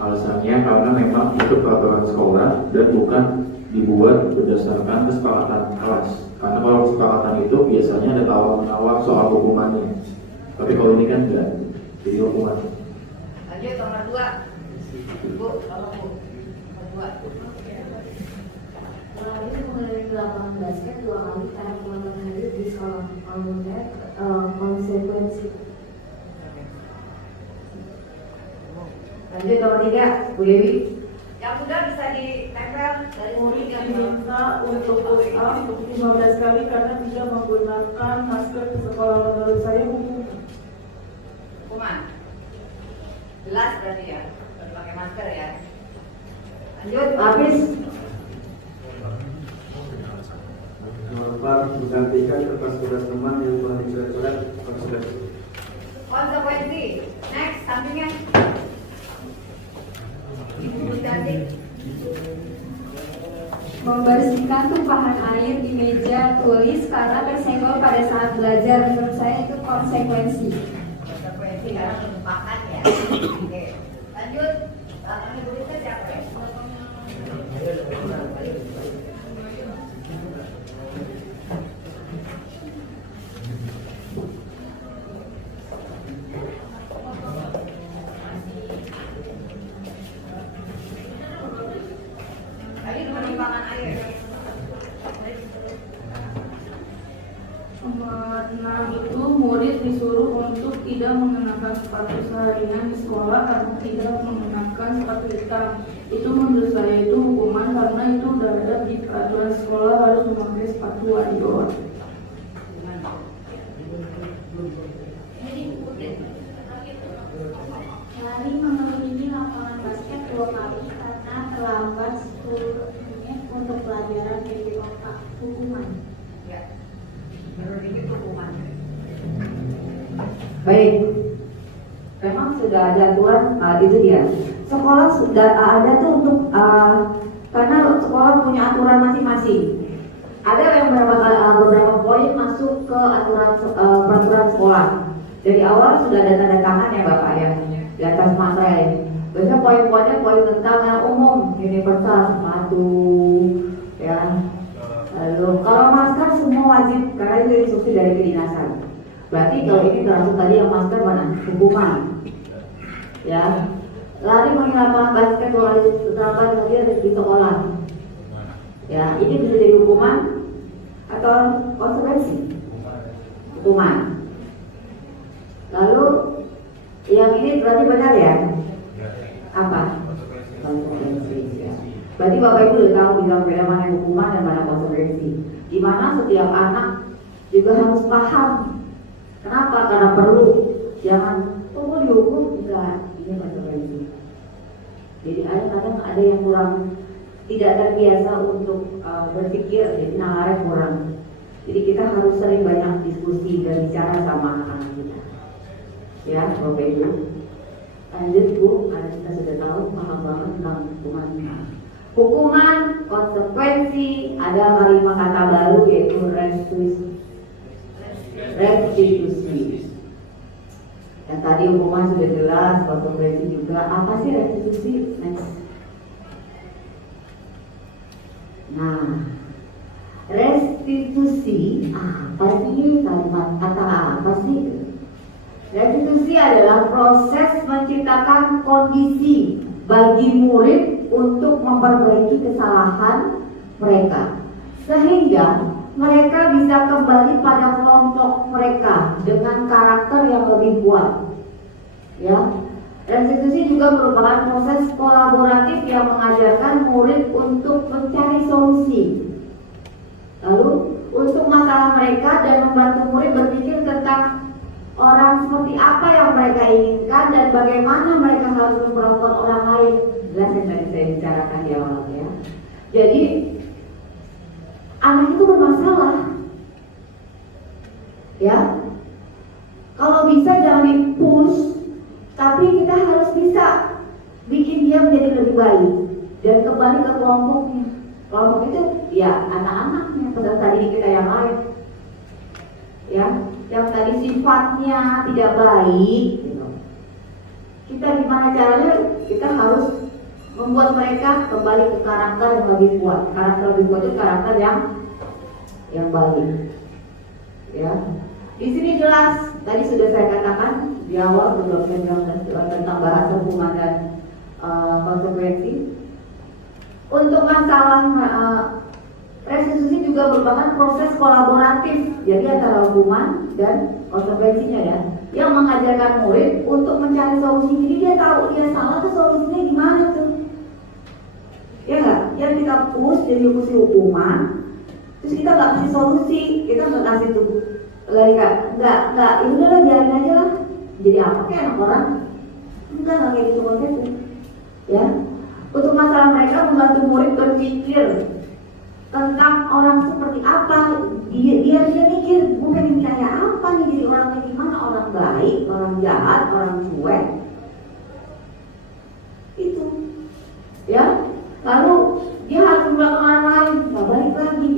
Alasannya karena memang itu peraturan sekolah dan bukan dibuat berdasarkan kesepakatan kelas. Karena kalau kesepakatan itu biasanya ada tawar-menawar soal hukumannya. Tapi kalau ini kan enggak, jadi hukuman. Lanjut nomor 2. Bu, kalau Bu, nomor 2. Lari mengelilingi lapangan basket 2 kali karena terlambat hadir di sekolah. Menurut saya konsekuensi. 3, Bu Dewi. Yang sudah bisa ditempel dari murid yang Diminta untuk push up 15 kali karena tidak menggunakan masker di sekolah. Menurut saya hukuman. Jelas berarti ya, harus pakai masker ya. Lanjut, habis. Nomor 4, menggantikan kertas tugas teman yang telah dicoret-coret konsekuensi. Konsekuensi. Next, sampingnya. Ibu cantik. Membersihkan tumpahan air di meja tulis karena tersenggol pada saat belajar. Menurut saya itu konsekuensi. Konsekuensi karena menumpahkan ya. Oke, lanjut. Ini tulisnya siapa ya? Tadi penimbangan air. Nomor 6 itu murid disuruh untuk tidak mengenakan sepatu seharian di sekolah karena tidak mengenakan sepatu hitam. Itu menurut saya itu hukuman karena itu udah ada di peraturan sekolah harus memakai sepatu warrior. Lari mengelilingi lapangan basket 2 kali karena terlambat 10 menit untuk pelajaran PPOK. Hukuman. Ya. Menurut ini hukuman. Baik, memang sudah ada aturan, itu dia. Sekolah sudah ada tuh untuk karena sekolah punya aturan masing-masing. Ada yang beberapa poin masuk ke aturan peraturan sekolah. Dari awal sudah ada tanda tangan ya Bapak ya di atas materai. Biasanya poin-poinnya poin tentang yang umum, universal, sepatu, ya. Lalu kalau masker semua wajib karena itu instruksi dari kedinasan. Berarti kalau ini termasuk tadi yang masker mana? Hukuman. Ya. Lari menghilangkan basket lari terlambat tadi ada di sekolah. Ya, ini bisa jadi hukuman atau konsekuensi. Hukuman. Lalu yang ini berarti benar ya? Apa? Konsekuensi. Ya. Berarti Bapak Ibu sudah tahu bilang beda mana hukuman dan mana konsekuensi. Di mana setiap anak juga harus paham. Kenapa? Karena perlu. Jangan, mau dihukum? Enggak, ini konsekuensi. Jadi kadang ada yang kurang tidak terbiasa untuk berpikir, jadi nalarnya kurang. Jadi kita harus sering banyak diskusi dan bicara sama anak-anak kita. Ya, Bapak Ibu. Lanjut Bu, karena kita sudah tahu paham banget tentang hukuman. Hukuman, konsekuensi, ada kalimat kata baru yaitu restitusi. Yang tadi hukuman sudah jelas, konsekuensi juga. Apa sih restitusi? Next. Nah, restitusi apa sih? Kalimat kata apa sih? Restitusi adalah proses menciptakan kondisi bagi murid untuk memperbaiki kesalahan mereka, sehingga mereka bisa kembali pada kelompok mereka dengan karakter yang lebih kuat. Ya, restitusi juga merupakan proses kolaboratif yang mengajarkan murid untuk mencari solusi. Lalu untuk masalah mereka dan membantu murid berpikir tentang orang seperti apa yang mereka inginkan dan bagaimana mereka harus memperlakukan orang lain. Jelas yang tadi saya bicarakan di awal ya. Jadi anak itu bermasalah, ya. Kalau bisa jangan di-push, tapi kita harus bisa bikin dia menjadi lebih baik dan kembali ke kelompoknya. Kelompok itu ya anak-anaknya, peserta didik kita yang lain, ya. Yang tadi sifatnya tidak baik, gitu. Kita gimana caranya? Kita harus membuat mereka kembali ke karakter yang lebih kuat. Karakter lebih kuat itu karakter yang baik. Ya. Di sini jelas, tadi sudah saya katakan di awal sebelum saya bilang tentang bahasa hukuman dan konsekuensi. Untuk masalah restitusi juga merupakan proses kolaboratif, jadi antara hukuman dan konsekuensinya ya. yang mengajarkan murid untuk mencari solusi. Jadi dia tahu dia salah tuh solusinya gimana tuh. Ya nggak? Yang kita push jadi hukuman, terus kita nggak kasih solusi, kita nggak kasih tuh lagi nggak ini udah biarin aja lah. Jadi apa kayak anak orang? Enggak kayak gitu konsepnya. Ya, untuk masalah mereka membantu murid berpikir tentang orang seperti apa. Dia mikir, gue pengen kayak apa nih, jadi orangnya gimana, orang baik, orang jahat, orang cuek. Itu, ya. Lalu dia harus melakukan orang lain, nggak balik lagi.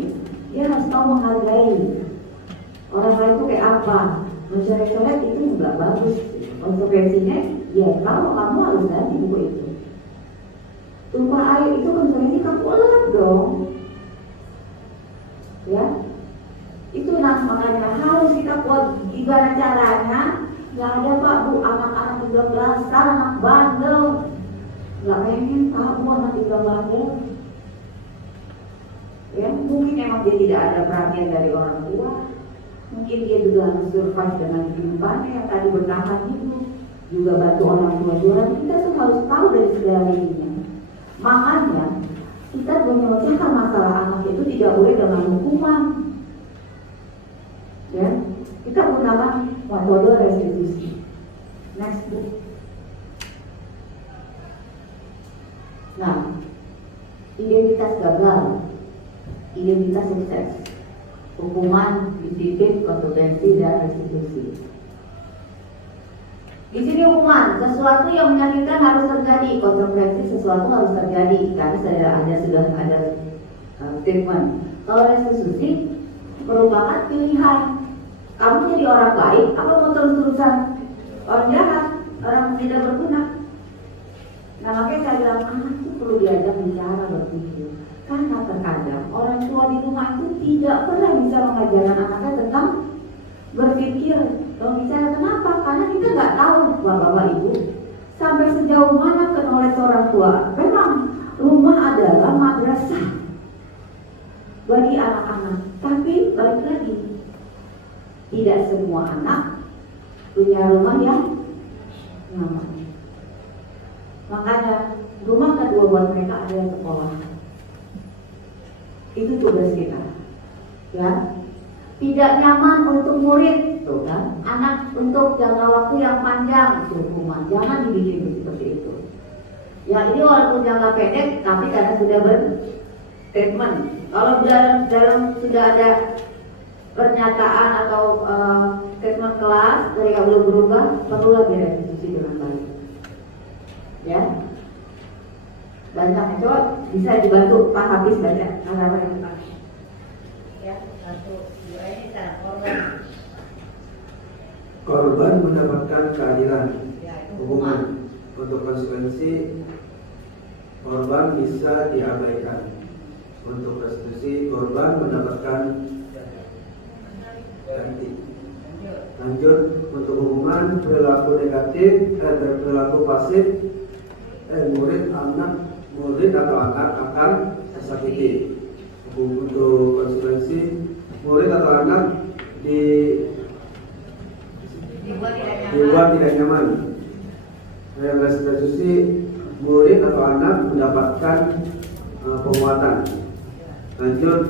Dia harus tahu menghargai orang lain itu kayak apa. Mencoret-coret itu nggak bagus. Konsekuensinya, ya kalau kamu harus ganti buku itu. Tumpah air itu konsekuensi kamu ulang dong. Ya, itu makanya harus kita buat gimana caranya. Nggak ada Pak Bu, anak-anak 13 anak bandel. Nggak pengen Pak Bu anak 3 bandel. Ya, mungkin memang dia tidak ada perhatian dari orang tua. Mungkin dia juga harus survive dengan kehidupannya yang tadi bertahan hidup. Juga bantu orang tua jualan. Kita tuh harus tahu dari segala ini. Makanya kita menyelesaikan masalah anak itu tidak boleh dengan hukuman. Ya, kita gunakan metode restitusi. Next book. Nah, identitas gagal, identitas sukses, hukuman, disiplin, konsekuensi, dan restitusi. Di sini hukuman, sesuatu yang menyakitkan harus terjadi, konsekuensi sesuatu harus terjadi, karena sudah ada statement. Kalau restitusi merupakan pilihan. Kamu jadi orang baik, apa mau terus-terusan orang jahat, orang tidak berguna? Nah makanya saya bilang anak itu perlu diajak bicara berpikir. Karena terkadang orang tua di rumah itu tidak pernah bisa mengajarkan anaknya tentang berpikir. Kalau bicara kenapa? Karena kita nggak tahu bapak-bapak ibu sampai sejauh mana knowledge orang tua. Memang rumah adalah madrasah bagi anak-anak. Tapi balik lagi, tidak semua anak punya rumah yang nyaman. Makanya rumah kedua buat mereka adalah sekolah. Itu tugas kita. Ya. Tidak nyaman untuk murid, tuh kan? Anak untuk jangka waktu yang panjang, hukuman. Jangan dibikin seperti itu. Ya ini walaupun jangka pendek, tapi karena sudah berstatement. Kalau dalam sudah ada pernyataan atau statement kelas dari yang belum berubah, perlulah direvisi dengan baik. Ya, banyak. Coba bisa dibantu Pak Hafiz baca halaman yang Pak. Ya, satu. Korban mendapatkan keadilan, hukuman. Untuk konsekuensi, korban bisa diabaikan. Untuk restitusi, korban mendapatkan ganti. Lanjut, untuk hukuman perilaku negatif, perilaku pasif, murid atau anak akan tersakiti. Untuk konsekuensi, murid atau anak dibuat tidak nyaman. Restitusi, murid atau anak mendapatkan penguatan. Lanjut,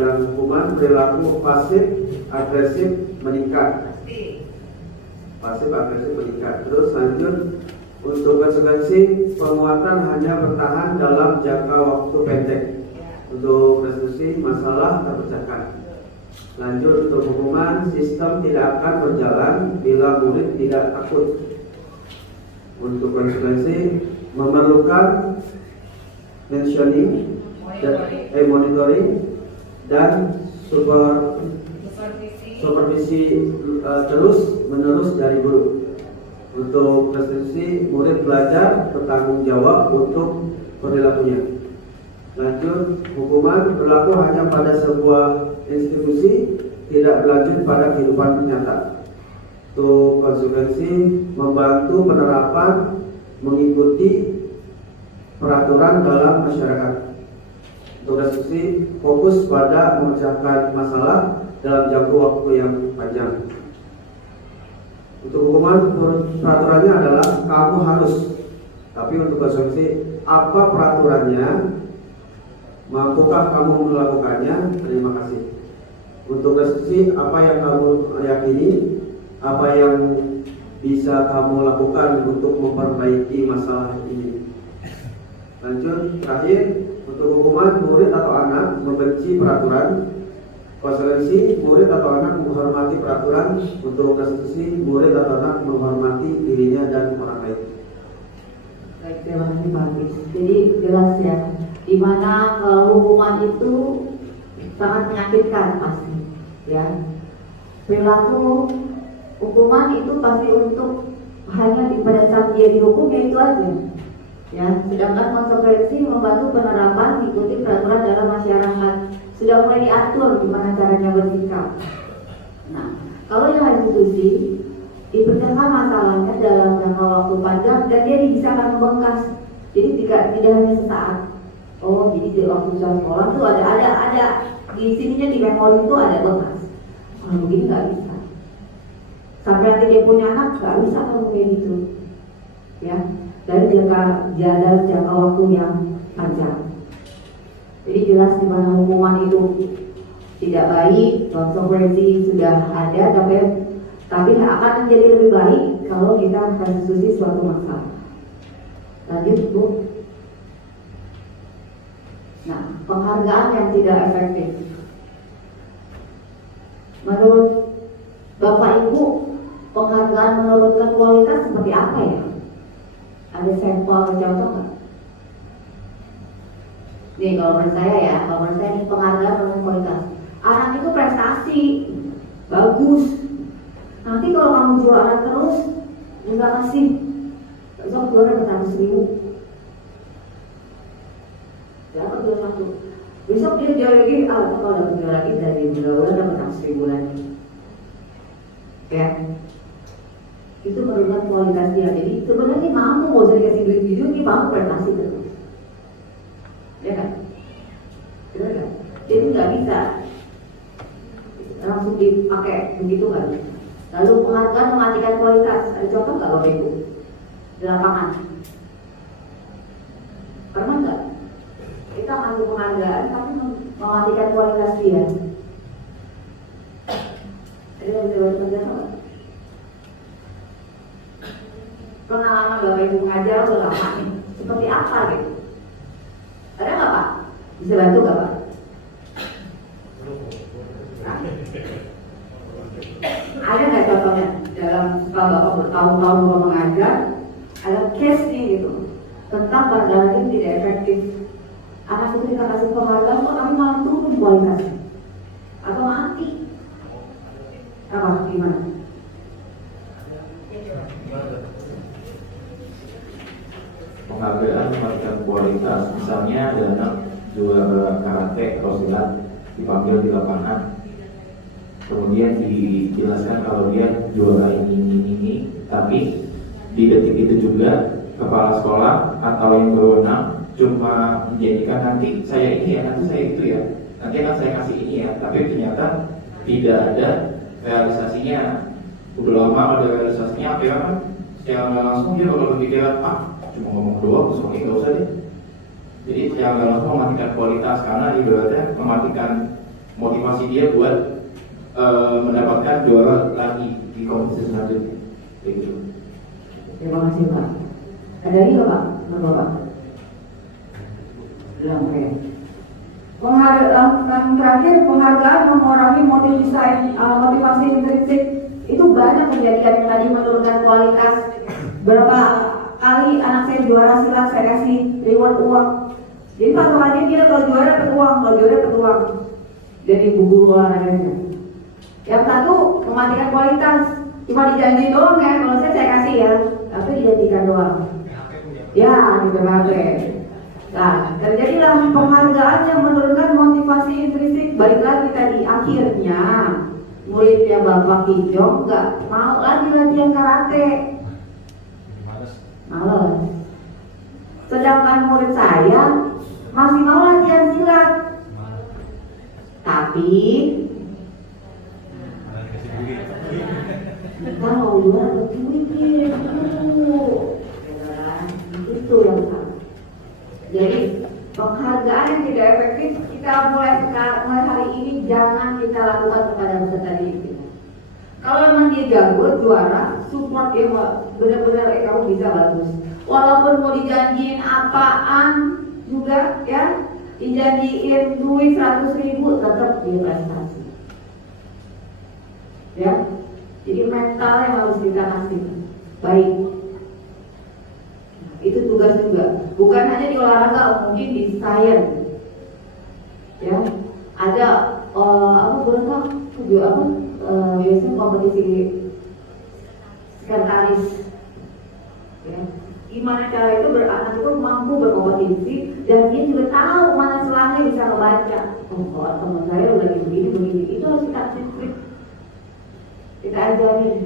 yang hukuman perilaku pasif agresif meningkat. Pasif agresif meningkat. Terus lanjut, untuk konsekuensi penguatan hanya bertahan dalam jangka waktu pendek. Untuk restitusi masalah terpecahkan. Lanjut, untuk hukuman sistem tidak akan berjalan bila murid tidak takut. Untuk konsekuensi memerlukan monitoring dan supervisi terus menerus dari guru. Untuk restitusi murid belajar bertanggung jawab untuk perilakunya. Lanjut, hukuman berlaku hanya pada sebuah institusi, tidak berlanjut pada kehidupan nyata. Untuk konsekuensi membantu penerapan mengikuti peraturan dalam masyarakat. Untuk restitusi fokus pada memecahkan masalah dalam jangka waktu yang panjang. Untuk hukuman peraturannya adalah kamu harus. Tapi untuk konsumsi apa peraturannya? Mampukah kamu melakukannya? Terima kasih. Untuk restitusi apa yang kamu yakini? Apa yang bisa kamu lakukan untuk memperbaiki masalah ini? Lanjut, terakhir, untuk hukuman murid atau anak membenci peraturan. Konsekuensi murid atau anak menghormati peraturan. Untuk restitusi murid atau anak menghormati dirinya dan orang lain. Baik, terima kasih Pak Hafiz. Jadi jelas ya, dimana hukuman itu sangat menyakitkan pasti, ya. Perilaku hukuman itu pasti untuk hanya pada saat dia dihukum ya itu aja, ya. Sedangkan konsekuensi membantu penerapan mengikuti peraturan dalam masyarakat. Sudah mulai diatur gimana caranya bersikap. Nah, kalau yang restitusi dipecahkan masalahnya dalam jangka waktu panjang dan dia bisa akan membengkas. Jadi tidak hanya sesaat. Oh, jadi di waktu sekolah tuh ada di sininya di memori itu ada bekas. Kalau begini nggak bisa. Sampai nanti dia punya anak nggak bisa kalau kayak gitu. Ya, dari jangka waktu yang panjang. Jadi jelas di mana hukuman itu tidak baik, konsekuensi sudah ada, tapi akan menjadi lebih baik kalau kita restitusi suatu masalah. Lanjut Bu. Nah, penghargaan yang tidak efektif. Menurut Bapak Ibu, penghargaan menurunkan kualitas seperti apa ya? Ada sampel atau contoh nggak? Nih kalau menurut saya ya, ini penghargaan menurunkan kualitas. Anak itu prestasi bagus. Nanti kalau kamu juara terus, enggak kasih. Besok juara 100.000. Dapat juara 1. Besok dia juara lagi, kalau dapat juara lagi dari bulan dapat 100.000 lagi. Ya, itu menurunkan kualitas dia. Jadi sebenarnya mampu, nggak usah dikasih duit video, dia mampu prestasi terus. Ya kan? Benar kan? Jadi nggak bisa langsung dipakai begitu kan? Lalu penghargaan mematikan kualitas. Ada contoh nggak Bapak Ibu di lapangan? Pernah nggak? Kita ngasih penghargaan tapi mematikan kualitas dia. Ada yang bisa bekerja nggak? Pengalaman Bapak Ibu mengajar udah lama nih. Seperti apa gitu? Ada nggak Pak? Bisa bantu nggak Pak? Ada nggak contohnya dalam setelah Bapak bertahun-tahun Bapak mengajar, ada case nih gitu tentang penghargaan ini tidak efektif. Anak itu kita kasih penghargaan kok tapi malah turun kualitasnya atau mati. Apa? Gimana? Penghargaan mematikan kualitas, misalnya ada anak juara karate atau silat dipanggil di lapangan, kemudian dijelaskan kalau dia juara ini, tapi di detik itu juga kepala sekolah atau yang berwenang cuma menjanjikan nanti saya ini ya, nanti saya itu ya, nanti akan saya kasih ini ya, tapi ternyata tidak ada realisasinya. Udah lama ada realisasinya, apa ya kan? Secara nggak langsung dia bakal berpikiran cuma ngomong doang, soalnya nggak usah deh. Jadi secara nggak langsung mematikan kualitas karena ibaratnya mematikan motivasi dia buat mendapatkan juara lagi di kompetisi selanjutnya. Begitu. Terima kasih Pak. Ada lagi nggak Pak? Nggak Pak? Belum ya. Yang terakhir, penghargaan mengurangi motivasi intrinsik. Itu banyak kejadian yang tadi menurunkan kualitas. Berapa kali anak saya juara silat saya kasih reward uang. Jadi patokannya dia kalau juara dapat uang, kalau juara dapat uang. Jadi ibu guru olahraganya. Yang satu mematikan kualitas, cuma dijanji doang ya. Kalau saya kasih ya, tapi dijanjikan doang. Ya, dipakai. Nah, terjadilah penghargaan yang menurunkan motivasi intrinsik. Balik lagi tadi, akhirnya muridnya Bapak Kijong nggak mau lagi latihan karate. Males. Sedangkan murid saya masih mau latihan silat. Tapi tahu juara berduitnya dulu, itu yang salah. Jadi penghargaan yang tidak efektif kita mulai hari ini jangan kita lakukan kepada peserta didik kita. Kalau memang dia jago juara, support dia benar-benar kamu bisa bagus. Walaupun mau dijanjiin apaan juga ya, dijanjiin duit 100.000 tetap dia prestasi. Ya, jadi mental yang harus kita kasih baik. Itu tugas juga, bukan hanya di olahraga, mungkin di sains. Ya, ada biasanya kompetisi sekretaris. Ya, gimana cara itu anak itu mampu berkompetisi dan dia juga tahu mana celahnya bisa membaca. Oh, teman saya udah begini, itu harus kita trik, kita ajarin.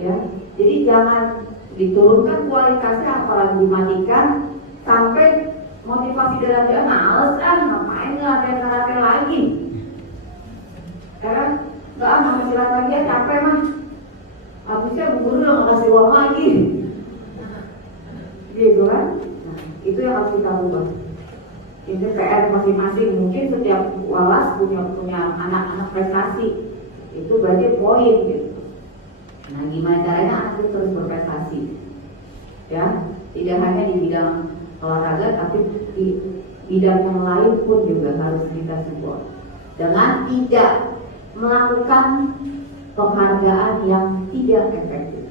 Ya, jadi jangan diturunkan kualitasnya, apalagi dimatikan sampai motivasi dalam dia males ngapain latihan karate lagi, karena nggak mau silat lagi ya capek mah, habisnya guru udah nggak kasih uang lagi, gitu kan? Nah, itu yang harus kita ubah. Ini PR masing-masing, mungkin setiap walas punya anak-anak prestasi, itu berarti poin gitu. Nah, gimana caranya anak itu terus berprestasi? Ya, tidak hanya di bidang olahraga, tapi di bidang yang lain pun juga harus kita support. Dengan tidak melakukan penghargaan yang tidak efektif.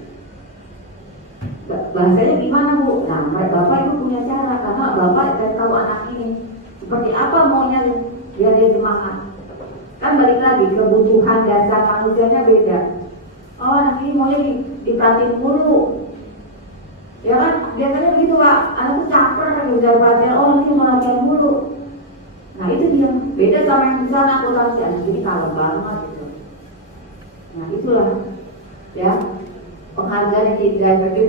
Bahasanya gimana Bu? Nah, Bapak itu punya cara, karena Bapak dan tahu anak ini seperti apa maunya biar dia semangat. Kan balik lagi, kebutuhan dasar manusianya beda. Oh, anak ini maunya diperhatiin mulu, ya kan? Biasanya begitu Pak, anak itu caper kan udah perhatian, oh nanti mau latihan mulu. Nah itu dia, beda sama yang bisa akuntansi, anak ini kalem banget gitu. Nah itulah, ya, penghargaan yang tidak efektif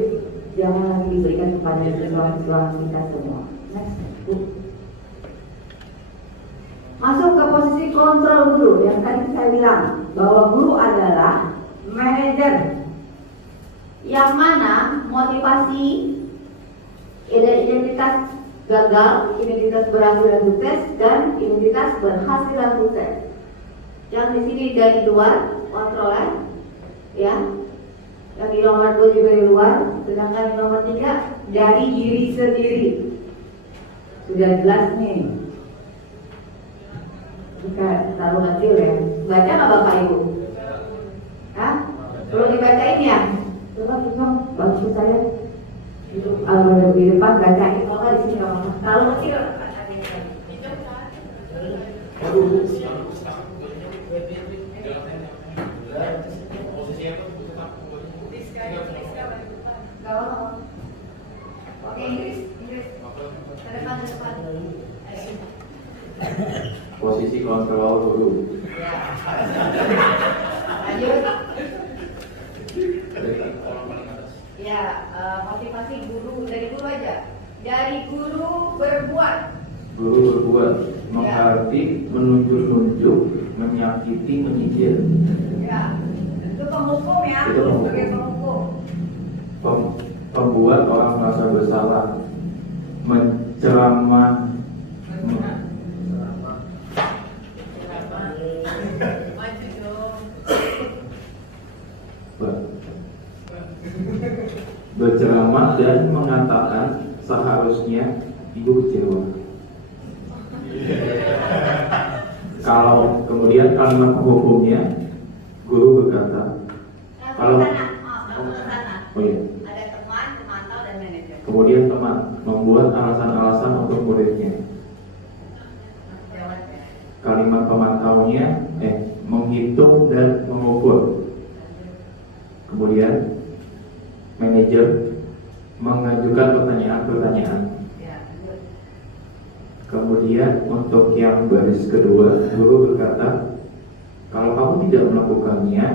jangan lagi diberikan kepada siswa-siswa kita semua. Next, Bu. Masuk ke posisi kontrol guru, yang tadi saya bilang bahwa guru adalah manajer yang mana motivasi, identitas gagal, identitas berhasil dan sukses, dan identitas berhasil dan sukses. Yang di sini dari luar kontrolan, ya. Yang di nomor 2 juga dari luar, sedangkan di nomor 3 dari diri sendiri. Sudah jelas nih. Jika terlalu kecil ya, baca nggak Bapak Ibu? Hah? Perlu dibacain ya? Coba bantu saya. Kalau di depan bacain, kalau nggak di sini nggak apa-apa. Kalau kecil, Oke, Inggris. Ke depan. Posisi kontrol dulu. Ya. Lanjut. Ya, motivasi guru, dari guru aja. Dari guru berbuat. Guru berbuat, menghati, menunjuk-nunjuk, menyakiti, menyindir. Ya, itu penghukum ya, Itu penghukum. sebagai penghukum. Pembuat orang merasa bersalah, menceramah, berceramah dan mengatakan seharusnya ibu kecewa. Kalau kemudian kalimat penghukumnya, guru berkata, kalau oh iya. Ada teman, pemantau, dan manajer. Kemudian teman membuat alasan-alasan untuk muridnya. Kalimat pemantaunya menghitung dan mengukur. Kemudian manajer mengajukan pertanyaan-pertanyaan. Kemudian untuk yang baris kedua, guru berkata, kalau kamu tidak melakukannya,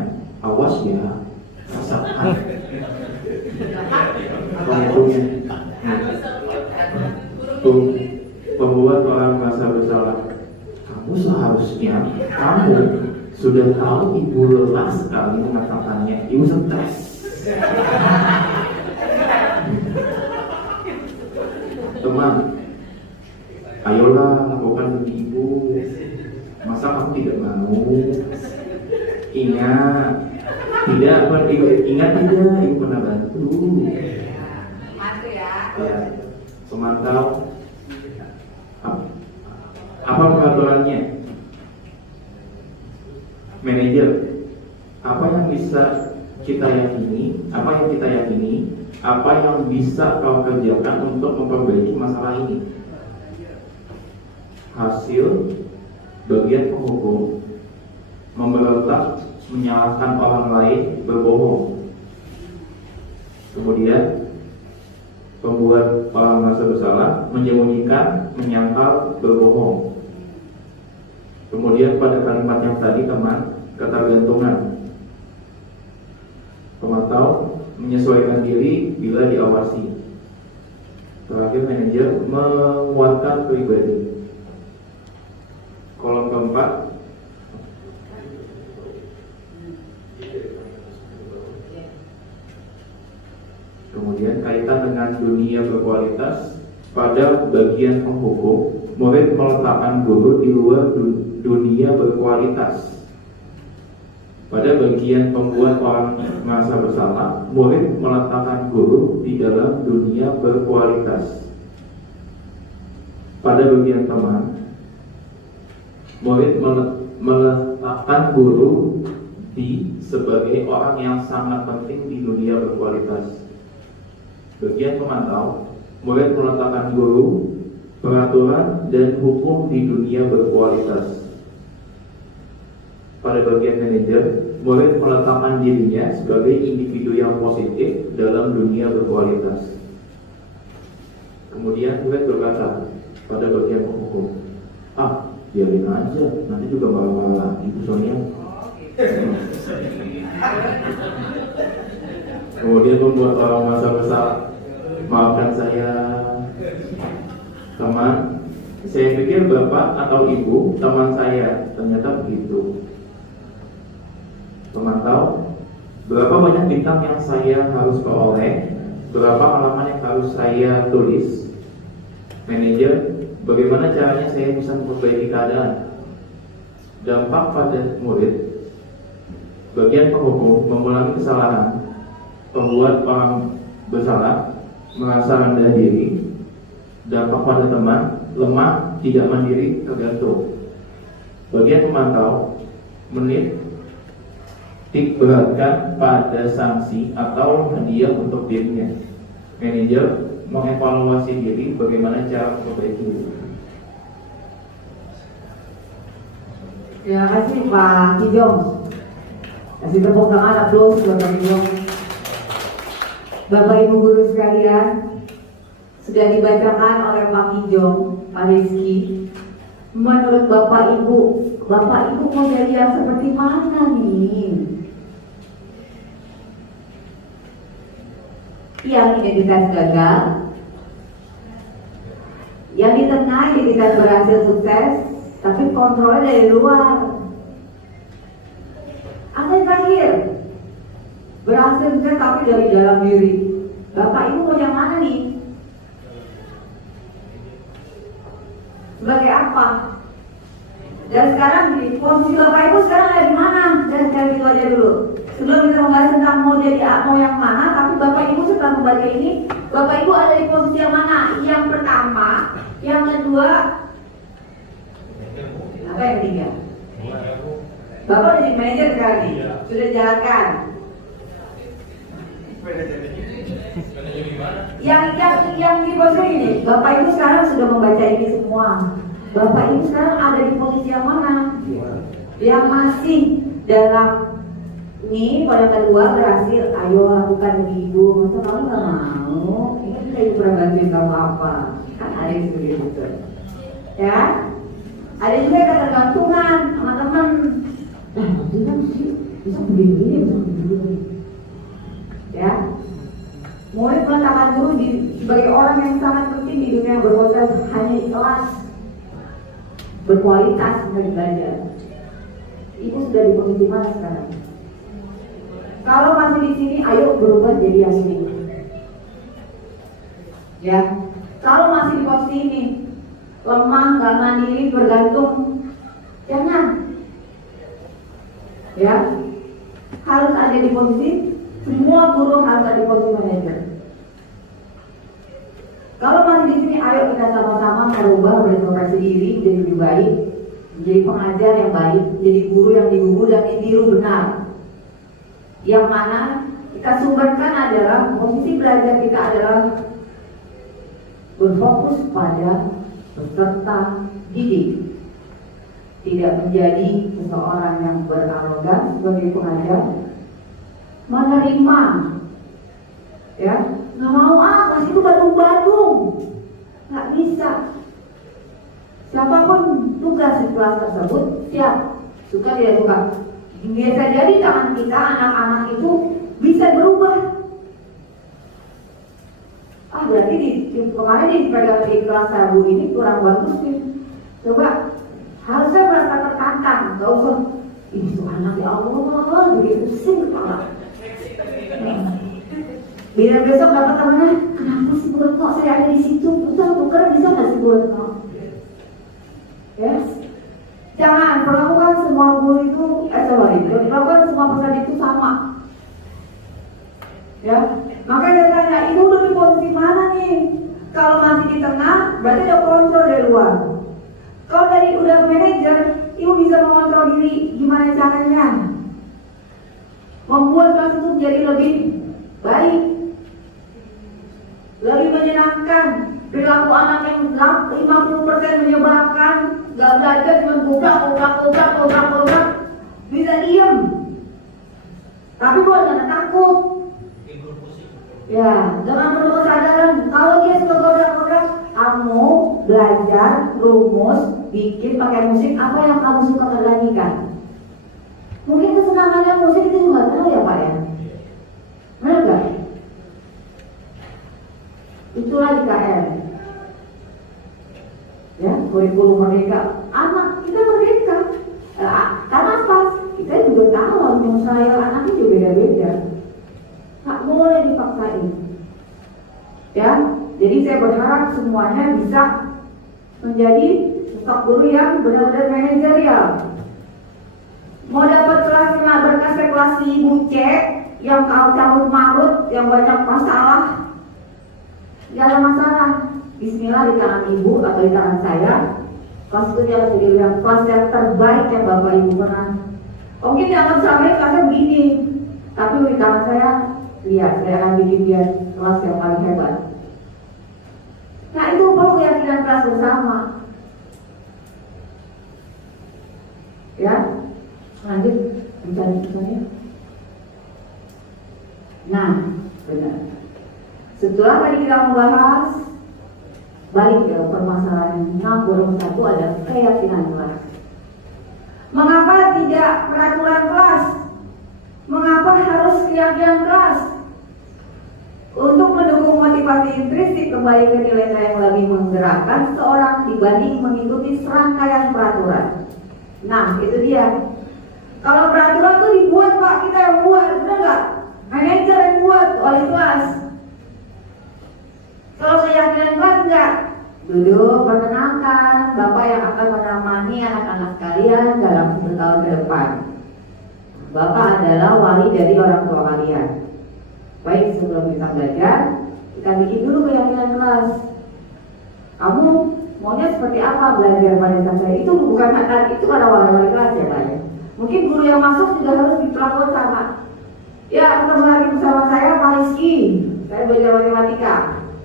awas ya, rasakan. Penghitungnya. Pembuat orang merasa bersalah. Kamu seharusnya, kamu Sudah tahu ibu lelah sekali mengatakannya, ibu stres. Teman, ayolah lakukan demi ibu. Masa kamu tidak mau? Ingat, ingat tidak, ibu pernah bantu. Ya, pemantau. Apa peraturannya? Manajer, apa yang bisa kita yakini? Apa yang bisa kau kerjakan untuk memperbaiki masalah ini? Hasil bagian penghukum memberontak, menyalahkan orang lain, berbohong. Kemudian pembuat orang merasa bersalah, menyembunyikan, menyangkal, berbohong. Kemudian pada kalimat yang tadi teman, ketergantungan. Pemantau menyesuaikan diri bila diawasi. Terakhir manajer menguatkan pribadi. Kolom keempat, kemudian kaitan dengan dunia berkualitas. Pada bagian penghukum, murid meletakkan guru di luar dunia berkualitas. Pada bagian pembuat orang merasa bersalah, murid meletakkan guru di dalam dunia berkualitas. Pada bagian teman, murid meletakkan guru sebagai orang yang sangat penting di dunia berkualitas. Bagian pemantau, murid meletakkan guru, peraturan, dan hukum di dunia berkualitas. Pada bagian manajer, murid meletakkan dirinya sebagai individu yang positif dalam dunia berkualitas. Kemudian murid berkata pada bagian penghukum, biarin aja, nanti juga marah-marah lagi Bu Sonia. Kemudian membuat orang merasa bersalah, maafkan saya teman, saya pikir bapak atau ibu teman saya, ternyata begitu. Pemantau, berapa banyak bintang yang saya harus peroleh, berapa halaman yang harus saya tulis. Manajer, bagaimana caranya saya bisa memperbaiki keadaan. Dampak pada murid. Bagian penghukum mengulangi kesalahan, membuat orang bersalah, merasa rendah diri. Dampak pada teman, lemah, tidak mandiri, tergantung. Bagian pemantau, menit beratkan pada sanksi atau hadiah untuk dirinya. Manajer mengevaluasi diri, bagaimana cara memperbaiki. Terima kasih Pak Kijong. Kasih tepuk tangan, aplaus buat Pak Kijong. Bapak Ibu guru sekalian, sudah dibacakan oleh Pak Kijong, Pak Rizky. Menurut Bapak Ibu mau jadi yang seperti mana nih? Yang identitas gagal, yang di tengah identitas berhasil sukses, tapi kontrolnya dari luar. Atau yang terakhir, berhasil sukses tapi dari dalam diri. Bapak Ibu mau yang mana nih? Sebagai apa? Dan sekarang di posisi Bapak Ibu sekarang ada di mana? Dan sekarang itu aja dulu. Sebelum kita membahas tentang mau jadi mau yang mana, tapi Bapak Ibu setelah membaca ini, Bapak Ibu ada di posisi yang mana? Yang pertama, yang kedua, apa yang ketiga? Bapak udah jadi manajer sekarang nih, sudah jalankan. Yang di posisi ini, Bapak Ibu sekarang sudah membaca ini semua. Bapak Ibu sekarang ada di posisi yang mana? Yang masih dalam ini pada kedua berhasil, ayo lakukan demi ibu. Masa kamu nggak mau? Ini kita ibu pernah bantuin kamu apa? Kan ada yang seperti itu, ya? Ada juga yang ketergantungan sama teman. Nanti kan sih bisa begini, bisa begini, ya? Murid meletakkan guru sebagai orang yang sangat penting di dunia berkualitas, hanya ikhlas, berkualitas belajar. Ibu sudah di posisi mana sekarang? Kalau masih di sini, ayo berubah jadi yang ini. Ya, kalau masih di posisi ini, lemah, nggak mandiri, bergantung, jangan. Ya, harus ada di posisi, semua guru harus ada di posisi manajer. Kalau masih di sini, ayo kita sama-sama merubah, berintrospeksi diri, menjadi lebih baik, menjadi pengajar yang baik, menjadi guru yang digugu dan ditiru benar. Yang mana kita sumberkan adalah posisi belajar kita adalah berfokus pada peserta didik, tidak menjadi seseorang yang berarogan sebagai pengajar, menerima, ya, nggak mau kasih itu badung-badung, nggak bisa. Siapapun tugas di kelas tersebut siap, suka tidak suka. Biasa jadi tangan kita anak-anak itu bisa berubah. Berarti kemarin di pedagang di kelas Rabu ini kurang bagus nih. Coba harusnya merasa tertantang, gak usah ini tuh anak ya Allah, jadi pusing kepala. Bila besok dapat temannya, kenapa sih Bu Retno saya ada di situ? Betul, tuker bisa nggak sih Bu Retno? Yes. Jangan perlakukan semua guru itu, perlakukan semua peserta itu sama. Ya, makanya saya tanya, ibu udah di posisi mana nih? Kalau masih di tengah, berarti ada kontrol dari luar. Kalau dari udah manajer, ibu bisa mengontrol diri. Gimana caranya? Membuat kelas itu menjadi lebih baik, lebih menyenangkan. Perilaku anak yang 50% menyebalkan, gak belajar cuma gobrak, bisa diem. Tapi bukan karena takut. Ya, dengan perlu kesadaran. Kalau dia suka gobrak, kamu belajar rumus, bikin pakai musik apa yang kamu suka nyanyikan. Mungkin kesenangannya musik itu juga tahu ya Pak ya. Benar gak? Itulah IKN. Ya, kurikulum merdeka. Anak kita merdeka. Karena apa? Kita juga tahu untuk saya anaknya juga beda-beda. Tak boleh dipaksain. Ya, jadi saya berharap semuanya bisa menjadi sosok guru yang benar-benar manajerial. Mau dapat kelas berkas kelas Ibu C yang kau cabut marut, yang banyak masalah, gak ada masalah. Bismillah di tangan ibu atau di tangan saya. Kelas itu yang jadi yang kelas yang terbaik yang Bapak Ibu pernah. Mungkin dianggap sampai kelasnya begini, tapi di tangan saya, lihat saya akan bikin dia kelas yang paling hebat. Nah itu perlu keyakinan kelas bersama. Ya, lanjut bicara-bicaranya. Nah, benar. Setelah tadi kita membahas, balik ke permasalahan nomor satu ada keyakinan kelas. Mengapa tidak peraturan kelas? Mengapa harus keyakinan kelas? Untuk mendukung motivasi intrinsik kembali ke nilai-nilai yang lebih menggerakkan seorang dibanding mengikuti serangkaian peraturan. Nah, itu dia. Kalau peraturan itu dibuat Pak, kita yang buat, benar nggak? Manajer yang buat oleh kelas. Kalau keyakinan kelas enggak, duduk perkenalkan Bapak yang akan menemani anak-anak kalian dalam 1 tahun ke depan. Bapak adalah wali dari orang tua kalian. Baik, sebelum kita belajar, kita bikin dulu keyakinan kelas. Kamu maunya seperti apa belajar pada saat saya? Itu bukan kata, itu kan awal-awal kelas ya Pak ya. Mungkin guru yang masuk juga harus diperlakukan sama. Ya, ketemu lagi bersama saya Pak Rizky. Saya belajar matematika.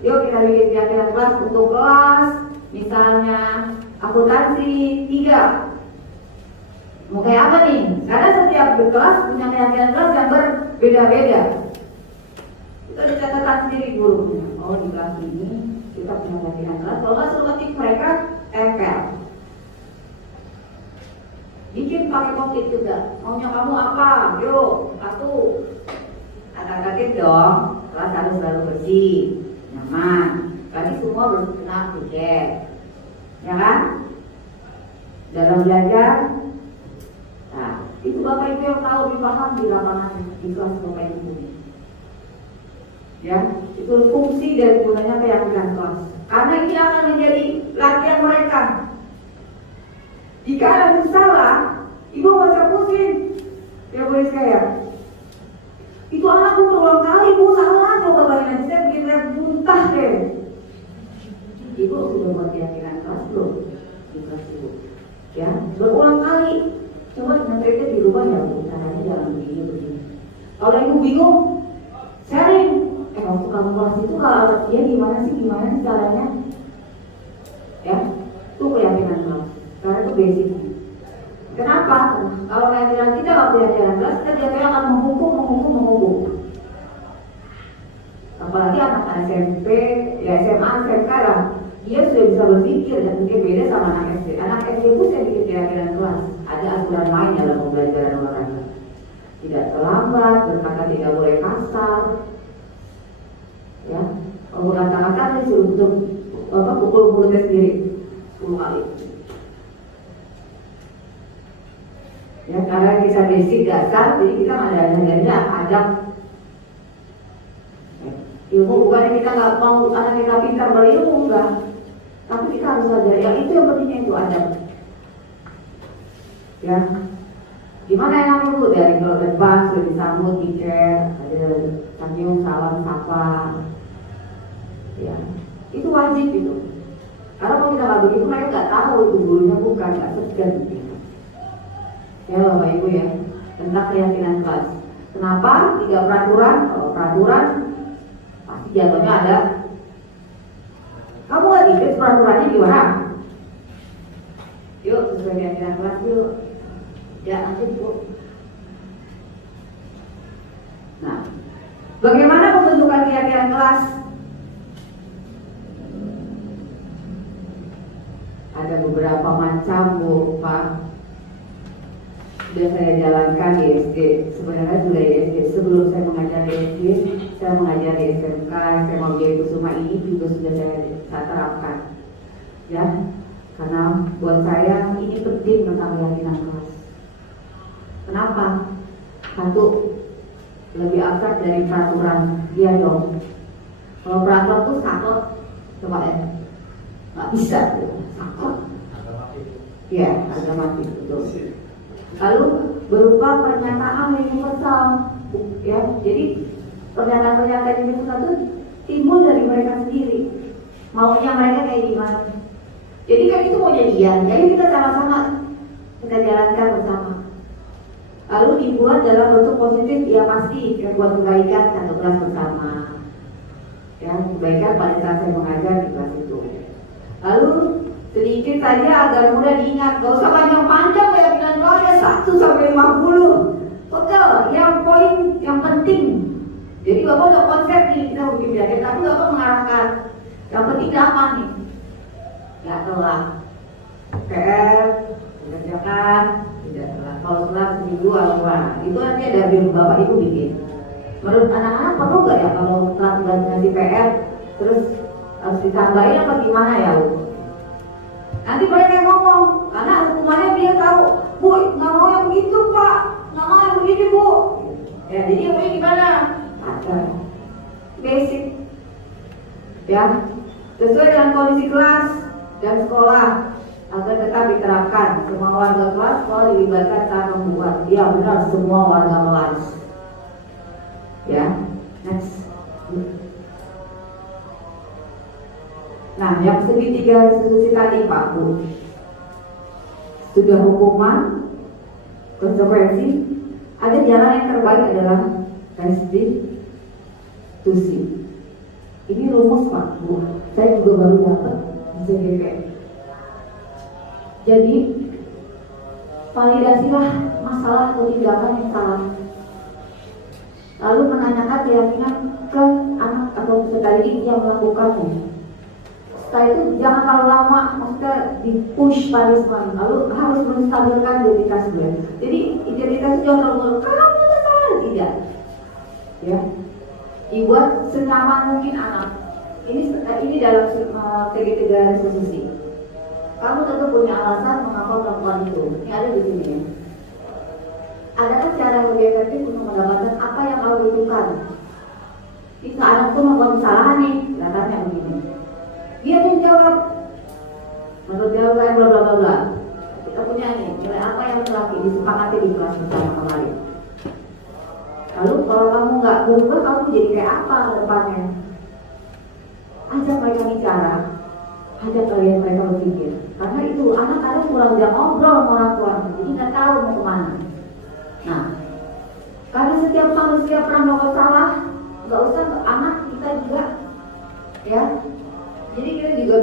Yuk kita bikin keyakinan kelas untuk kelas, misalnya akuntansi 3. Mau kayak apa nih? Karena setiap kelas punya keyakinan kelas yang berbeda-beda. Itu ada catatan sendiri gurunya. Oh di kelas ini kita punya keyakinan kelas. Kalau nggak suruh ketik mereka tempel. Bikin pakai pocket juga. Maunya kamu apa? Yuk, 1. Kata-katain dong. Kelas harus selalu bersih, nyaman. Tadi semua belum kenal tiket, ya kan? Dalam belajar, nah, Itu Bapak Ibu yang tahu lebih paham di lapangan di kelas Bapak Ibu. Ya, itu fungsi dan gunanya keyakinan kelas. Karena ini akan menjadi latihan mereka. Jika ada yang salah, Ibu nggak usah pusing. Ya boleh sekalian. Itu anakku berulang kali Bu salah, coba bayangin saya bikin saya muntah deh. Ibu sudah buat keyakinan kelas belum? Di kelas Ibu. Ya, berulang kali. Coba dengan triknya dirubah ya Bu, caranya jangan begini. Kalau Ibu bingung, sharing. Waktu kamu kelas itu kalau dia gimana sih caranya? Ya, itu keyakinan kelas. Karena itu basic. Kenapa? Kalau keyakinan kita waktu keyakinan kelas, kita biasanya akan menghukum. Apalagi anak SMP, ya SMA, SMK lah, dia sudah bisa berpikir dan mungkin beda sama anak SD. Anak SD itu saya bikin keyakinan kelas. Ada aturan main dalam pembelajaran olahraga. Tidak terlambat, berkata tidak boleh kasar. Ya, kalau kata-kata disuruh pukul mulutnya sendiri 10 kali. Ya, karena kita basic dasar, jadi kita ada adab. Ilmu bukannya kita nggak mau anak kita pintar berilmu, enggak. Tapi kita harus sadar, yang itu yang pentingnya itu adab. Ya, gimana yang Ibu dari kalau depan sudah disambut teacher, ada senyum, salam, sapa. Ya, itu wajib itu. Karena kalau kita nggak begitu, mereka nggak tahu itu gurunya bukan, nggak segan. Ya Bapak Ibu ya, tentang keyakinan kelas. Kenapa? 3 peraturan. Kalau peraturan pasti jatuhnya ada. Kamu nggak ikut peraturannya gimana? Yuk sesuai keyakinan kelas yuk. Ya nanti Bu. Nah, bagaimana pembentukan keyakinan kelas? Ada beberapa macam Bu, Pak. Sudah saya jalankan di SD. Sebenarnya sudah di SD. Sebelum saya mengajar di SD, saya mengajar di SMK, SMA Wijaya Kusuma ini juga sudah saya terapkan. Ya, karena buat saya ini penting tentang keyakinan kelas. Kenapa? Satu, lebih abstrak dari peraturan. Iya dong. Kalau peraturan tuh sakot, coba ya, nggak bisa sakot. Iya, harga mati betul. Lalu berupa pernyataan universal, ya. Jadi pernyataan-pernyataan universal itu timbul dari mereka sendiri. Maunya mereka kayak gimana? Jadi kan itu mau jadian. Jadi kita sama-sama kita jalankan bersama. Lalu dibuat dalam bentuk positif, ya pasti ya, buat kebaikan satu kelas bersama. Ya, kebaikan pada saat saya mengajar di kelas itu. Lalu sedikit saja agar mudah diingat, gak usah panjang-panjang ya, bilang ada 1 sampai 50. Betul, yang poin yang penting. Jadi Bapak udah konsep nih, kita bikin jaket, tapi Bapak mengarahkan. Yang penting apa nih? Ya telah. PR, kerjakan, tidak telah. Kalau telah seminggu atau itu nanti ada Bapak Ibu bikin. Menurut anak-anak perlu gak ya kalau telah ngasih PR, terus harus ditambahin apa gimana ya Bu? Nanti mereka yang ngomong, karena hukumannya dia tahu, Bu, nggak mau yang begitu Pak, nggak mau yang begini Bu. Ya, jadi apa gimana? Ada basic, ya, sesuai dengan kondisi kelas dan sekolah agar tetap diterapkan. Semua warga kelas sekolah dilibatkan saat membuat. Ya benar, semua warga kelas. Ya, next. Nah, yang segitiga restitusi tadi Pak Bu, sudah hukuman, konsekuensi, ada jalan yang terbaik adalah restitusi. Ini rumus Pak Bu, saya juga baru dapat di CGP. Jadi validasilah masalah atau tindakan yang salah, lalu menanyakan keyakinan ke anak atau peserta didik yang melakukannya. Setelah itu jangan terlalu lama, maksudnya di-push punishment, lalu harus menstabilkan identitas gue. Jadi identitas itu jangan terlalu kamu salah, tidak. Ya, dibuat senyaman mungkin anak. Ini dalam segitiga restitusi. Kamu tentu punya alasan mengapa melakukan itu. Ini ada di sini ya. adakah cara yang lebih efektif untuk mendapatkan apa yang kamu butuhkan? Jika anak itu melakukan kesalahan nih, kita tanya begini, dia tuh jawab, menurut dia bla bla bla bla. Kita punya nih nilai apa yang telah disepakati di kelas bersama kemarin. Lalu kalau kamu nggak berubah, kamu jadi kayak apa ke depannya? Ajak mereka bicara, ajak kalian mereka berpikir. Karena itu anak kadang kurang jam ngobrol sama orang tua, jadi nggak tahu mau kemana. Nah, karena setiap manusia pernah melakukan salah, nggak usah anak kita juga, ya. Jadi kita juga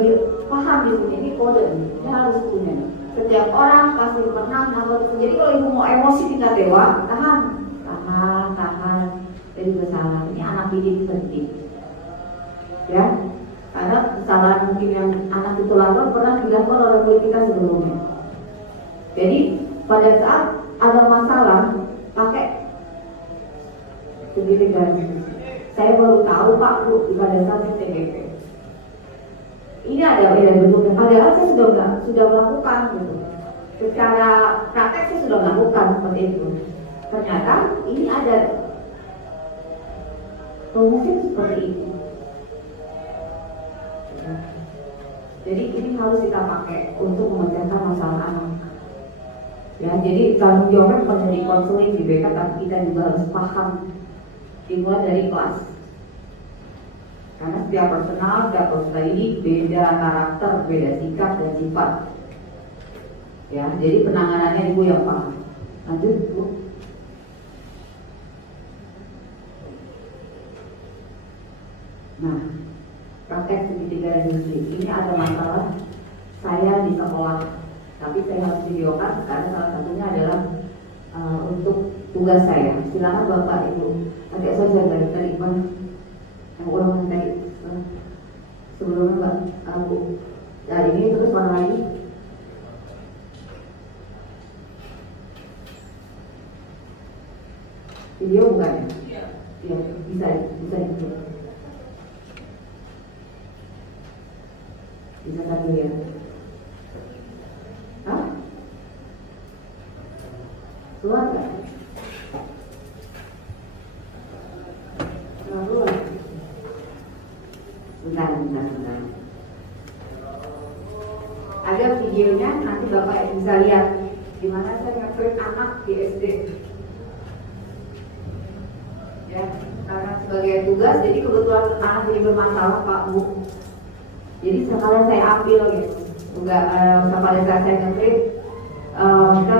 paham di sini ini kode, ini harus punya. Setiap orang pasti pernah melakukan. Jadi kalau ibu mau emosi tingkat dewa, tahan. Jadi bersalah. Ini anak didik penting, ya. Karena kesalahan mungkin yang anak itu lakukan pernah dilakukan oleh murid kita sebelumnya. Jadi pada saat ada masalah, pakai sendiri dan saya baru tahu Pak Bu pada saat TGP. Ini ada bentuknya. Padahal saya sudah melakukan gitu. Secara praktek saya sudah melakukan seperti itu. Ternyata ini ada mungkin seperti itu. Jadi ini harus kita pakai untuk memecahkan masalah anak. Ya, jadi tanggung jawabnya bukan dari konseling di BK, tapi kita juga harus paham dimulai dari kelas. Karena setiap personal, setiap peserta ini beda karakter, beda sikap dan sifat. Ya, jadi penanganannya ibu yang paham. Lanjut Bu. Nah, praktek segitiga dan industri. Ini ada masalah saya di sekolah, tapi saya harus videokan karena salah satunya adalah untuk tugas saya. Silakan Bapak Ibu, agak saja dari tadi yang ulang tadi sebelumnya Mbak Bu. Nah ini terus mana lagi? Video bukan ya? Iya, bisa itu. Bisa satu ya? Hah? Keluar nggak? Keluar. Bentar. Ada videonya, nanti Bapak bisa lihat gimana saya nge-treat anak di SD. Ya, karena sebagai tugas, jadi kebetulan anak ini bermasalah Pak Bu. Jadi sekalian saya ambil gitu, juga sekalian saya nge-treat, kita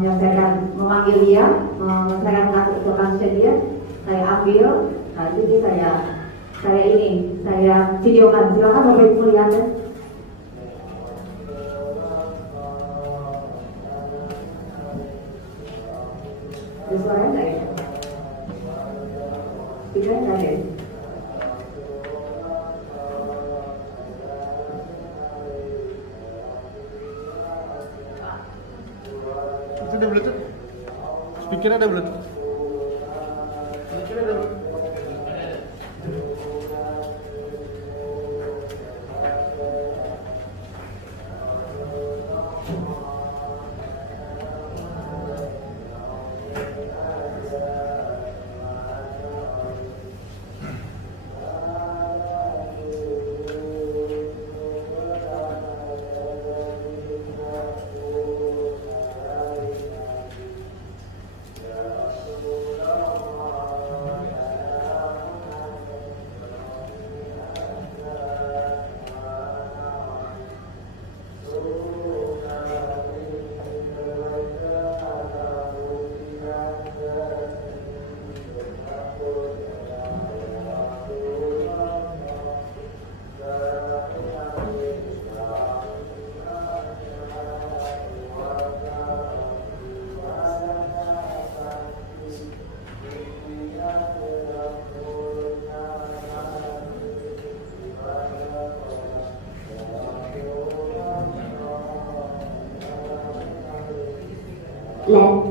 menyelesaikan, memanggil dia, menyelesaikan kasusnya dia, saya ambil, jadi saya videokan. Silakan Bapak Ibu lihat ya. Ada suaranya nggak ya? Tidak ada ya? Itu ada Bluetooth. Speakernya ada Bluetooth. Let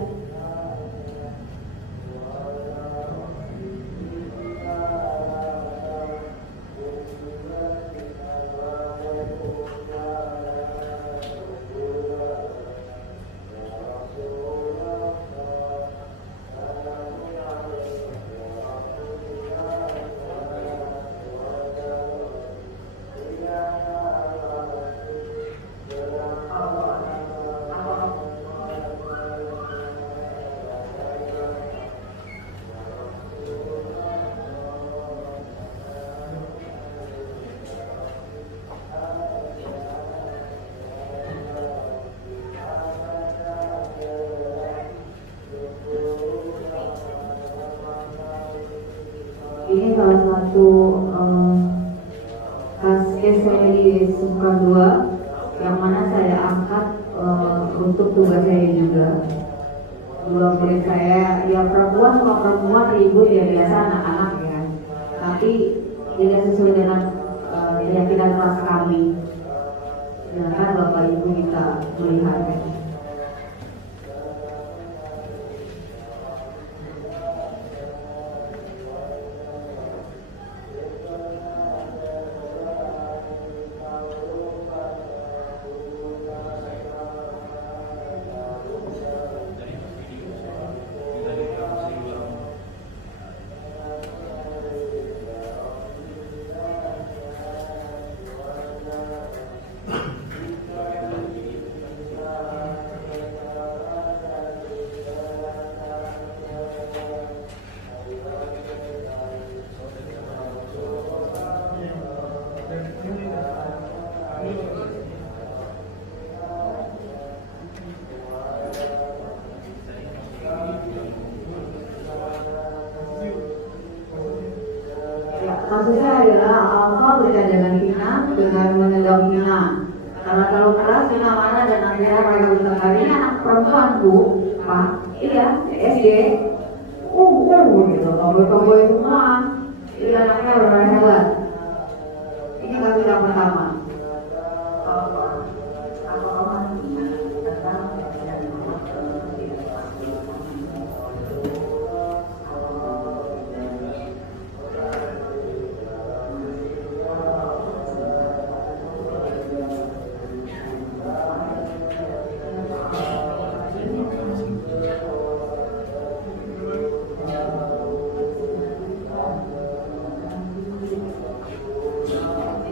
untuk kasus saya di Sumber 2 yang mana saya angkat untuk tugas saya juga. Dua murid saya, ya perempuan sama perempuan ribut ya biasa anak-anak ya, tapi tidak sesuai dengan keyakinan kelas kami. Silakan Bapak Ibu kita melihatnya. Maksudnya adalah Alfa berbeda dengan Vina dengan menendang Vina. Karena terlalu keras Vina mana dan akhirnya mereka bertengkar. Ini anak perempuan Bu, Pak. Iya, SD. Gitu, tomboy-tomboy semua. Iya, anaknya benar-benar hebat. Ini kasus yang pertama.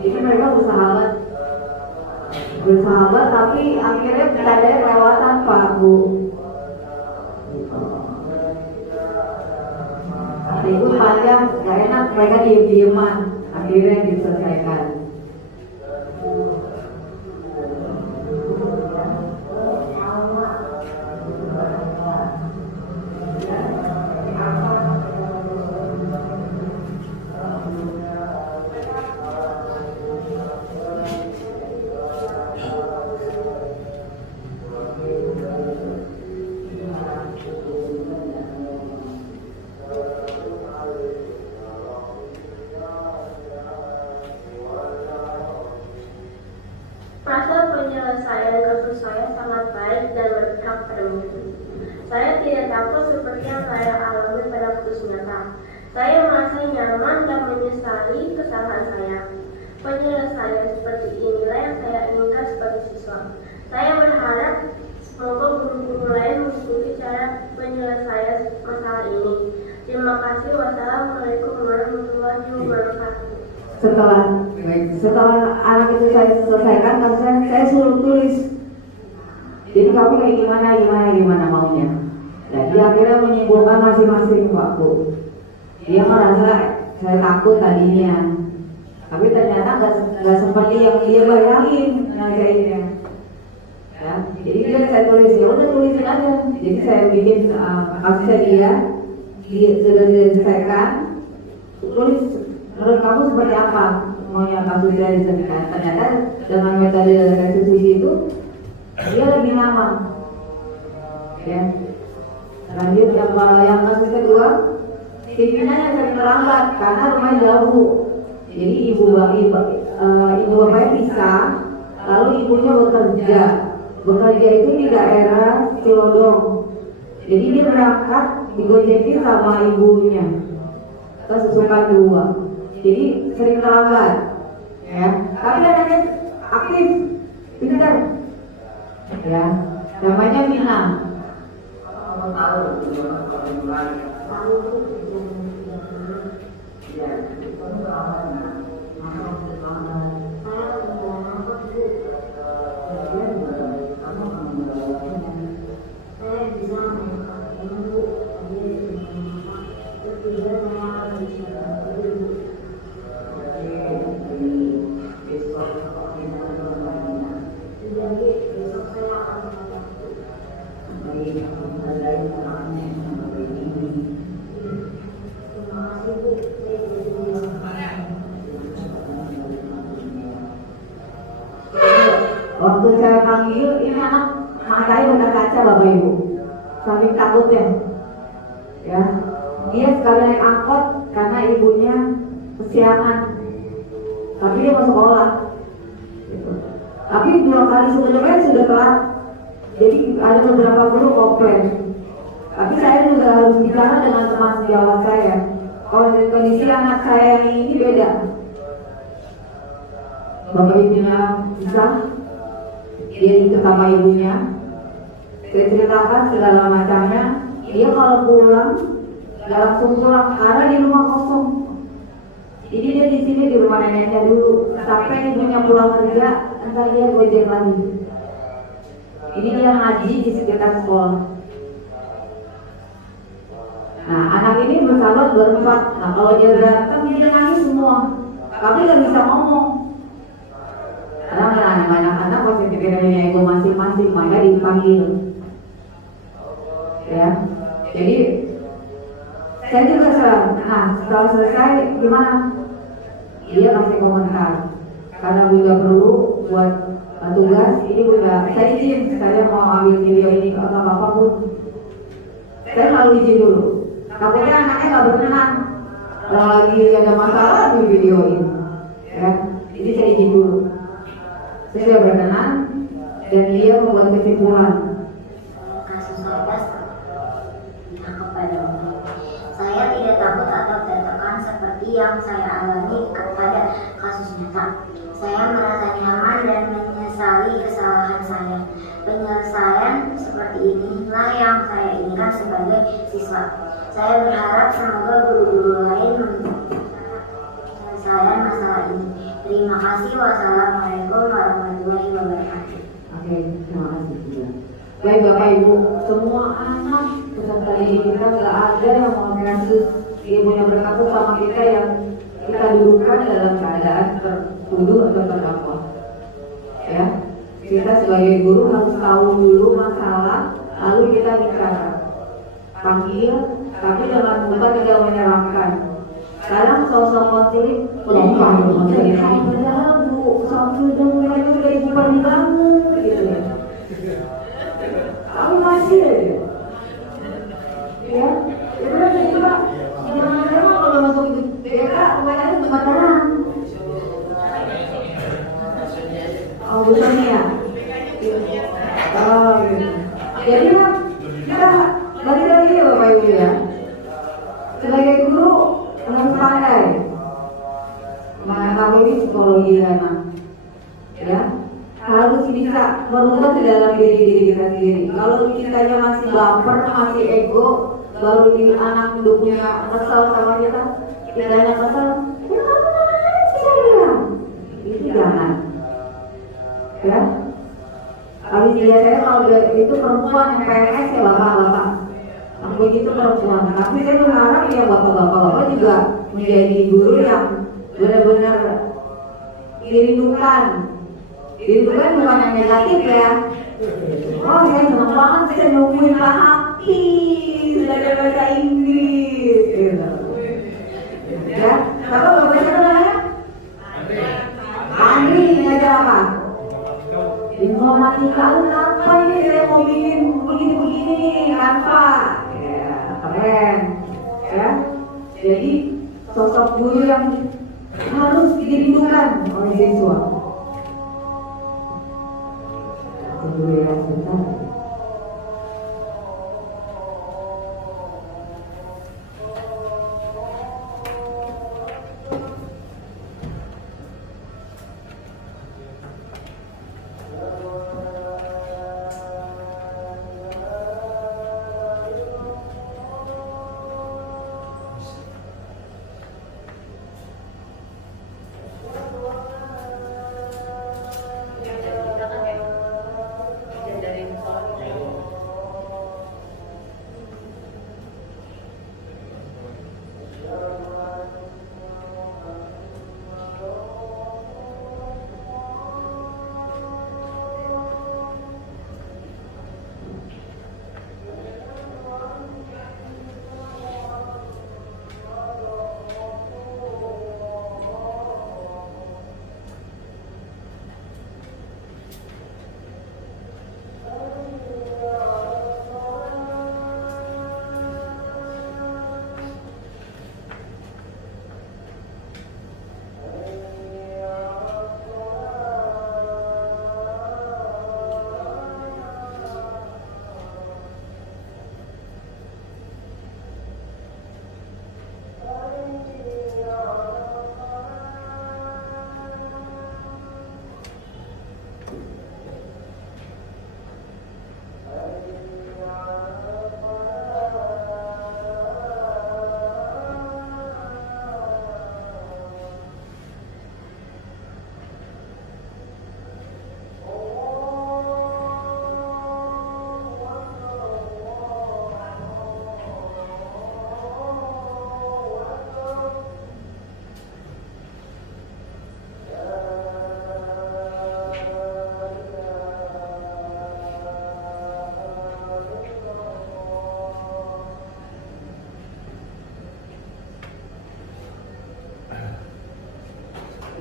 Jadi mereka bersahabat tapi akhirnya tidak ada kelewatan Pak Bu. Ribut panjang, gak enak, mereka diem-dieman, akhirnya diselesaikan. Proses penyelesaian kasus saya sangat baik dan berpihak pada murid. Saya tidak takut seperti yang saya alami pada kasus nyata. Saya merasa nyaman dan menyesali kesalahan saya. Penyelesaian seperti inilah yang saya inginkan sebagai siswa. Saya berharap semoga guru-guru lain mengikuti cara penyelesaian masalah ini. Terima kasih. Wassalamualaikum warahmatullahi wabarakatuh. Setelah anak itu saya selesaikan, saya suruh tulis. Jadi kamu kayak gimana maunya. Dan dia akhirnya menyimpulkan masing-masing Pak Bu. Dia merasa saya takut tadinya, tapi ternyata nggak seperti yang dia bayangin ngerjainnya. Ya, jadi dia saya tulis, ya udah tulisin aja. Jadi saya bikin kasusnya dia sudah diselesaikan, tulis. Menurut kamu seperti apa maunya kasusnya diselesaikan? Ternyata dengan metode restitusi itu dia lebih lama. Ya. Lanjut yang kasus kedua, pimpinannya sering terlambat karena rumahnya jauh. Jadi ibu bapaknya pisah, lalu ibunya bekerja. Bekerja itu di daerah Cilodong. Jadi dia berangkat digojekin sama ibunya ke Susukan 2. Jadi sering terlambat, ya. Tapi anaknya aktif, pintar, ya. Namanya Vina. Waktu saya panggil, ini anak matanya udah kaca Bapak Ibu, saking takutnya. Ya, dia sekali naik angkot karena ibunya kesiangan, tapi dia mau sekolah. Gitu. Tapi 2 kali sebelumnya sudah telat, jadi ada beberapa guru komplain. Tapi saya juga harus bicara dengan teman sejawat saya. Kalau kondisi anak saya yang ini beda. Bapak ibunya bisa, dia ikut sama ibunya. Saya ceritakan segala macamnya. Dia kalau pulang nggak langsung pulang karena di rumah kosong. Jadi dia di sini di rumah neneknya dulu. Sampai ibunya pulang kerja, entar dia gojek lagi. Ini dia ngaji di sekitar sekolah. Nah, anak ini bersahabat berempat. Nah, kalau dia berantem dia nangis semua, tapi nggak bisa ngomong. Karena anak-anak pasti pikirannya ego masing-masing, maka dipanggil. Ya, jadi saya juga serang. Nah, setelah selesai gimana? Dia kasih komentar. Karena Bunda perlu buat tugas, ini Bunda, saya izin, saya mau ambil video ini atau apapun. Saya selalu izin dulu. Takutnya anaknya nggak berkenan, kalau lagi ada masalah di videoin, ya. Jadi saya izin dulu. Saya sudah berkenan dan dia membuat kesimpulan. Kasus saya kepada Allah. Saya tidak takut atau tertekan seperti yang saya alami kepada kasus nyata. Saya merasa nyaman dan menyesali kesalahan saya. Penyelesaian seperti inilah yang saya inginkan sebagai siswa. Saya berharap semoga guru-guru lain menyelesaikan masalah ini. Terima kasih. Wassalamualaikum warahmatullahi wabarakatuh. Oke, terima kasih juga. Baik Bapak Ibu, semua anak peserta didik kita nggak ada yang mau kasus ibunya berkasus sama kita yang kita dudukkan dalam keadaan tertuduh atau terdakwa. Ya, kita sebagai guru harus tahu dulu masalah, lalu kita bicara, panggil, tapi jangan lupa tidak menyeramkan. Sekarang sosok konseling penumpang konseling padahal Bu, sambil dengarnya sudah ibu bangun gitu ya. Aku masih aja. Ya, itu udah jadi Pak. Jangan-jangan kalau masuk itu BK, kemarin tempat terang. Oh, bukannya ya? Oh, gitu. Jadi kita balik lagi ya Bapak Ibu ya. Sebagai guru harus pandai mengetahui psikologi anak, ya, harus bisa merubah di dalam diri kita sendiri. Kalau kitanya masih baper, masih ego, baru di anak udah punya kesal sama kitanya kesal, ya kamu namanya bisa bilang, itu jangan, ya. Habis dia saya kalau itu perempuan yang PNS ya bapak-bapak. Begitu perempuan, tapi saya berharap ya bapak-bapak juga menjadi guru yang benar-benar dirindukan. Dirindukan bukan yang negatif ya. Oh saya senang banget bisa nungguin Pak Hafiz belajar bahasa Inggris. Ya, bapak siapa namanya? Andri, ngajar apa? Informatika. Kenapa ini saya mau bikin begini-begini Canva? Keren, ya. Jadi sosok guru yang harus dirindukan oleh siswa. Guru yang sebentar.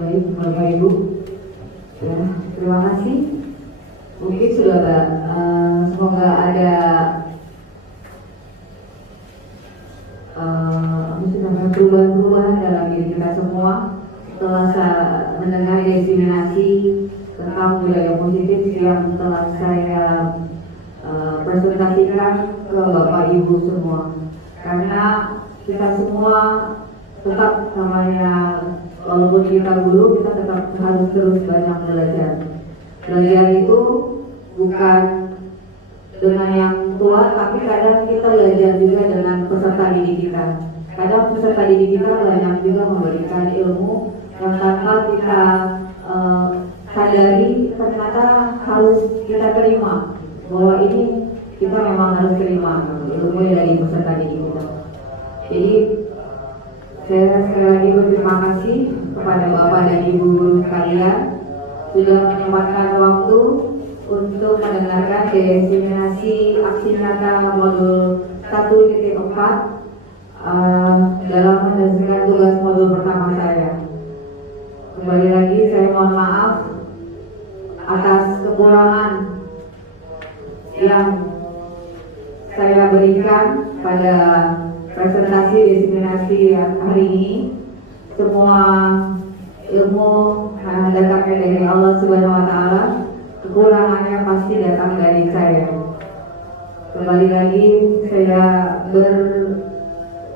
Baik, Bapak Ibu, ya, terima kasih. Mungkin sudah semoga ada perubahan-perubahan dalam diri kita semua setelah mendengar diseminasi tentang budaya positif yang telah saya presentasikan ke Bapak Ibu semua. Karena kita semua tetap namanya, walaupun kita guru, kita tetap harus terus banyak belajar. Belajar itu bukan dengan yang tua, tapi kadang kita belajar juga dengan peserta didik kita. Kadang peserta didik kita banyak juga memberikan ilmu yang tanpa kita sadari ternyata harus kita terima, bahwa ini kita memang harus terima ilmu dari peserta didik kita. Jadi saya sekali lagi berterima kasih kepada Bapak dan Ibu guru sekalian sudah menyempatkan waktu untuk mendengarkan diseminasi aksi nyata modul 1.4 dalam menyelesaikan tugas modul pertama saya. Kembali lagi saya mohon maaf atas kekurangan yang saya berikan pada presentasi diseminasi hari ini. Semua ilmu datangnya dari Allah Subhanahu wa Ta'ala, kekurangannya pasti datang dari saya. Kembali lagi saya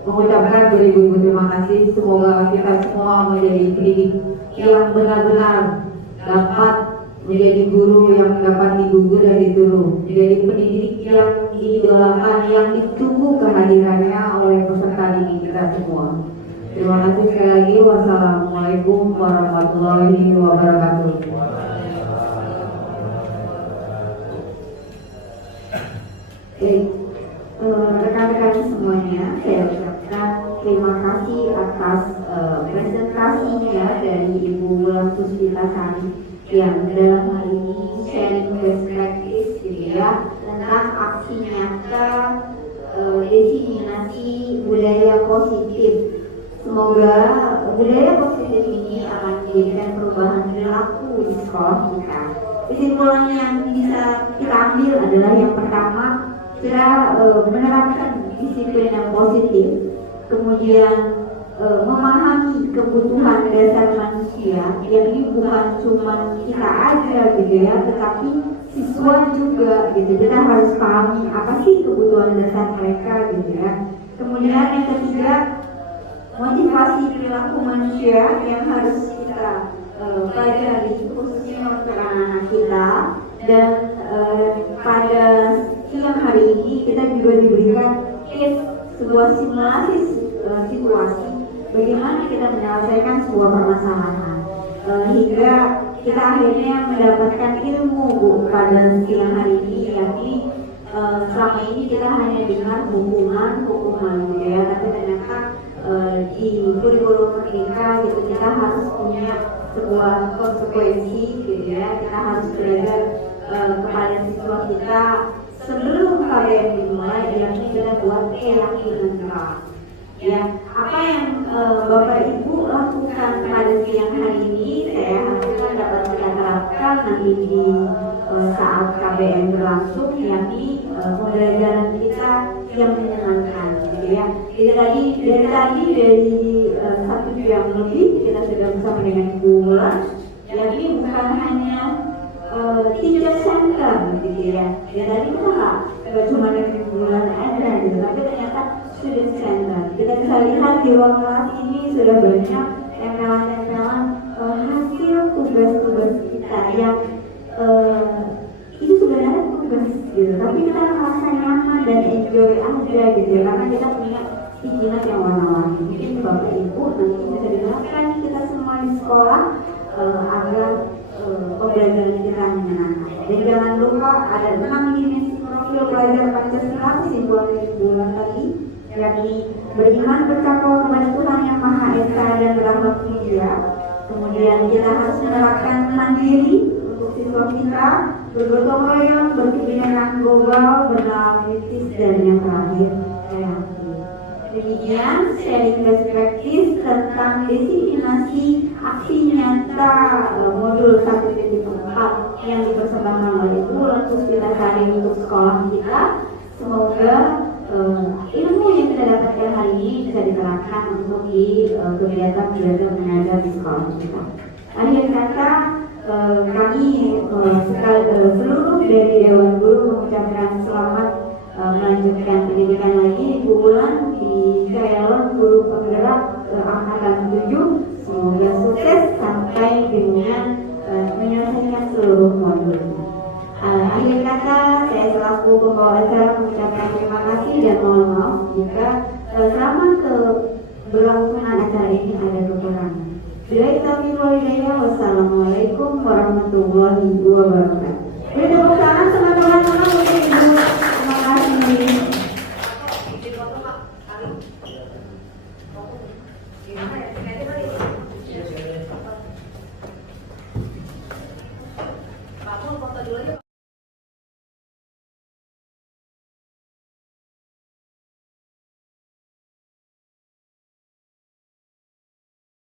mengucapkan beribu-ribu terima kasih. Semoga kita semua menjadi pendidik yang benar-benar dapat menjadi guru yang dapat digugur dan ditiru, menjadi pendidik yang diidolakan, yang ditunggu kehadirannya oleh peserta didik kita semua. Terima kasih sekali lagi. Wassalamualaikum warahmatullahi wabarakatuh. Rekan-rekan semuanya, saya ucapkan terima kasih atas presentasinya dari Ibu Wulan Puspitasari yang dalam hal ini sharing best practice gitu ya, tentang aksi nyata diseminasi budaya positif. Semoga budaya positif ini akan menjadikan perubahan perilaku di sekolah kita. Kesimpulan yang bisa kita ambil adalah yang pertama, kita menerapkan disiplin yang positif, kemudian memahami kebutuhan dasar manusia, yang ini bukan cuma kita aja gitu ya, tetapi siswa juga gitu. Kita harus pahami apa sih kebutuhan dasar mereka gitu ya. Kemudian yang ketiga, motivasi perilaku manusia yang harus kita pelajari khususnya untuk anak-anak kita. Dan pada siang hari ini kita juga diberikan sebuah simulasi situasi bagaimana kita menyelesaikan sebuah permasalahan hingga kita akhirnya mendapatkan ilmu pada siang hari ini, yakni selama ini kita hanya dengar hukuman gitu ya, tapi ternyata di kurikulum merdeka gitu kita harus punya sebuah konsekuensi gitu ya. Kita harus belajar kepada siswa kita sebelum kalian dimulai, yakni kita buat keyakinan keras. Ya, apa yang Bapak Ibu lakukan pada siang hari ini, saya harapkan dapat kita terapkan nanti di saat KBM berlangsung, yakni pembelajaran kita yang menyenangkan, gitu ya. Dari 1 jam lebih kita sudah bersama dengan Ibu Wulan, yakni bukan hanya teacher center, gitu ya. Tadi kita nggak cuma dari Ibu Wulan aja, gitu, tapi ternyata student center. Kita bisa lihat di ruang kelas ini sudah banyak tempelan-tempelan hasil tugas-tugas kita yang itu sebenarnya tugas gitu, tapi kita merasa nyaman dan enjoy aja gitu ya, karena kita punya sticky yang warna-warni. Mungkin Bapak Ibu nanti bisa diterapkan kita semua di sekolah agar pembelajaran kita menyenangkan. Dan jangan lupa ada 6 dimensi profil pelajar Pancasila kesimpulan dari bulan tadi, yakni beriman bertakwa kepada Tuhan Yang Maha Esa dan beragama mulia. Kemudian kita harus menerapkan mandiri untuk siswa kita, bergotong royong, berkebinekaan global, bernalar kritis, dan yang terakhir kreatif. Demikian sharing best practice tentang disiminasi aksi nyata modul 1.4 yang dipersembahkan oleh Bulan Puspita Sari untuk sekolah kita. Semoga ilmu yang kita dapatkan hari ini bisa diterapkan untuk di kegiatan belajar mengajar di sekolah kita. Akhir kata, kami seluruh dari Dewan Guru mengucapkan selamat melanjutkan pendidikan lagi di bulan di Calon Guru Penggerak Angkatan 7. Semoga sukses sampai dengan menyelesaikan seluruh modulnya. Akhir kata, saya selaku pembawa acara mengucapkan terima kasih dan mohon maaf jika selama keberlangsungan acara ini ada kekurangan. Wassalamualaikum warahmatullahi wabarakatuh.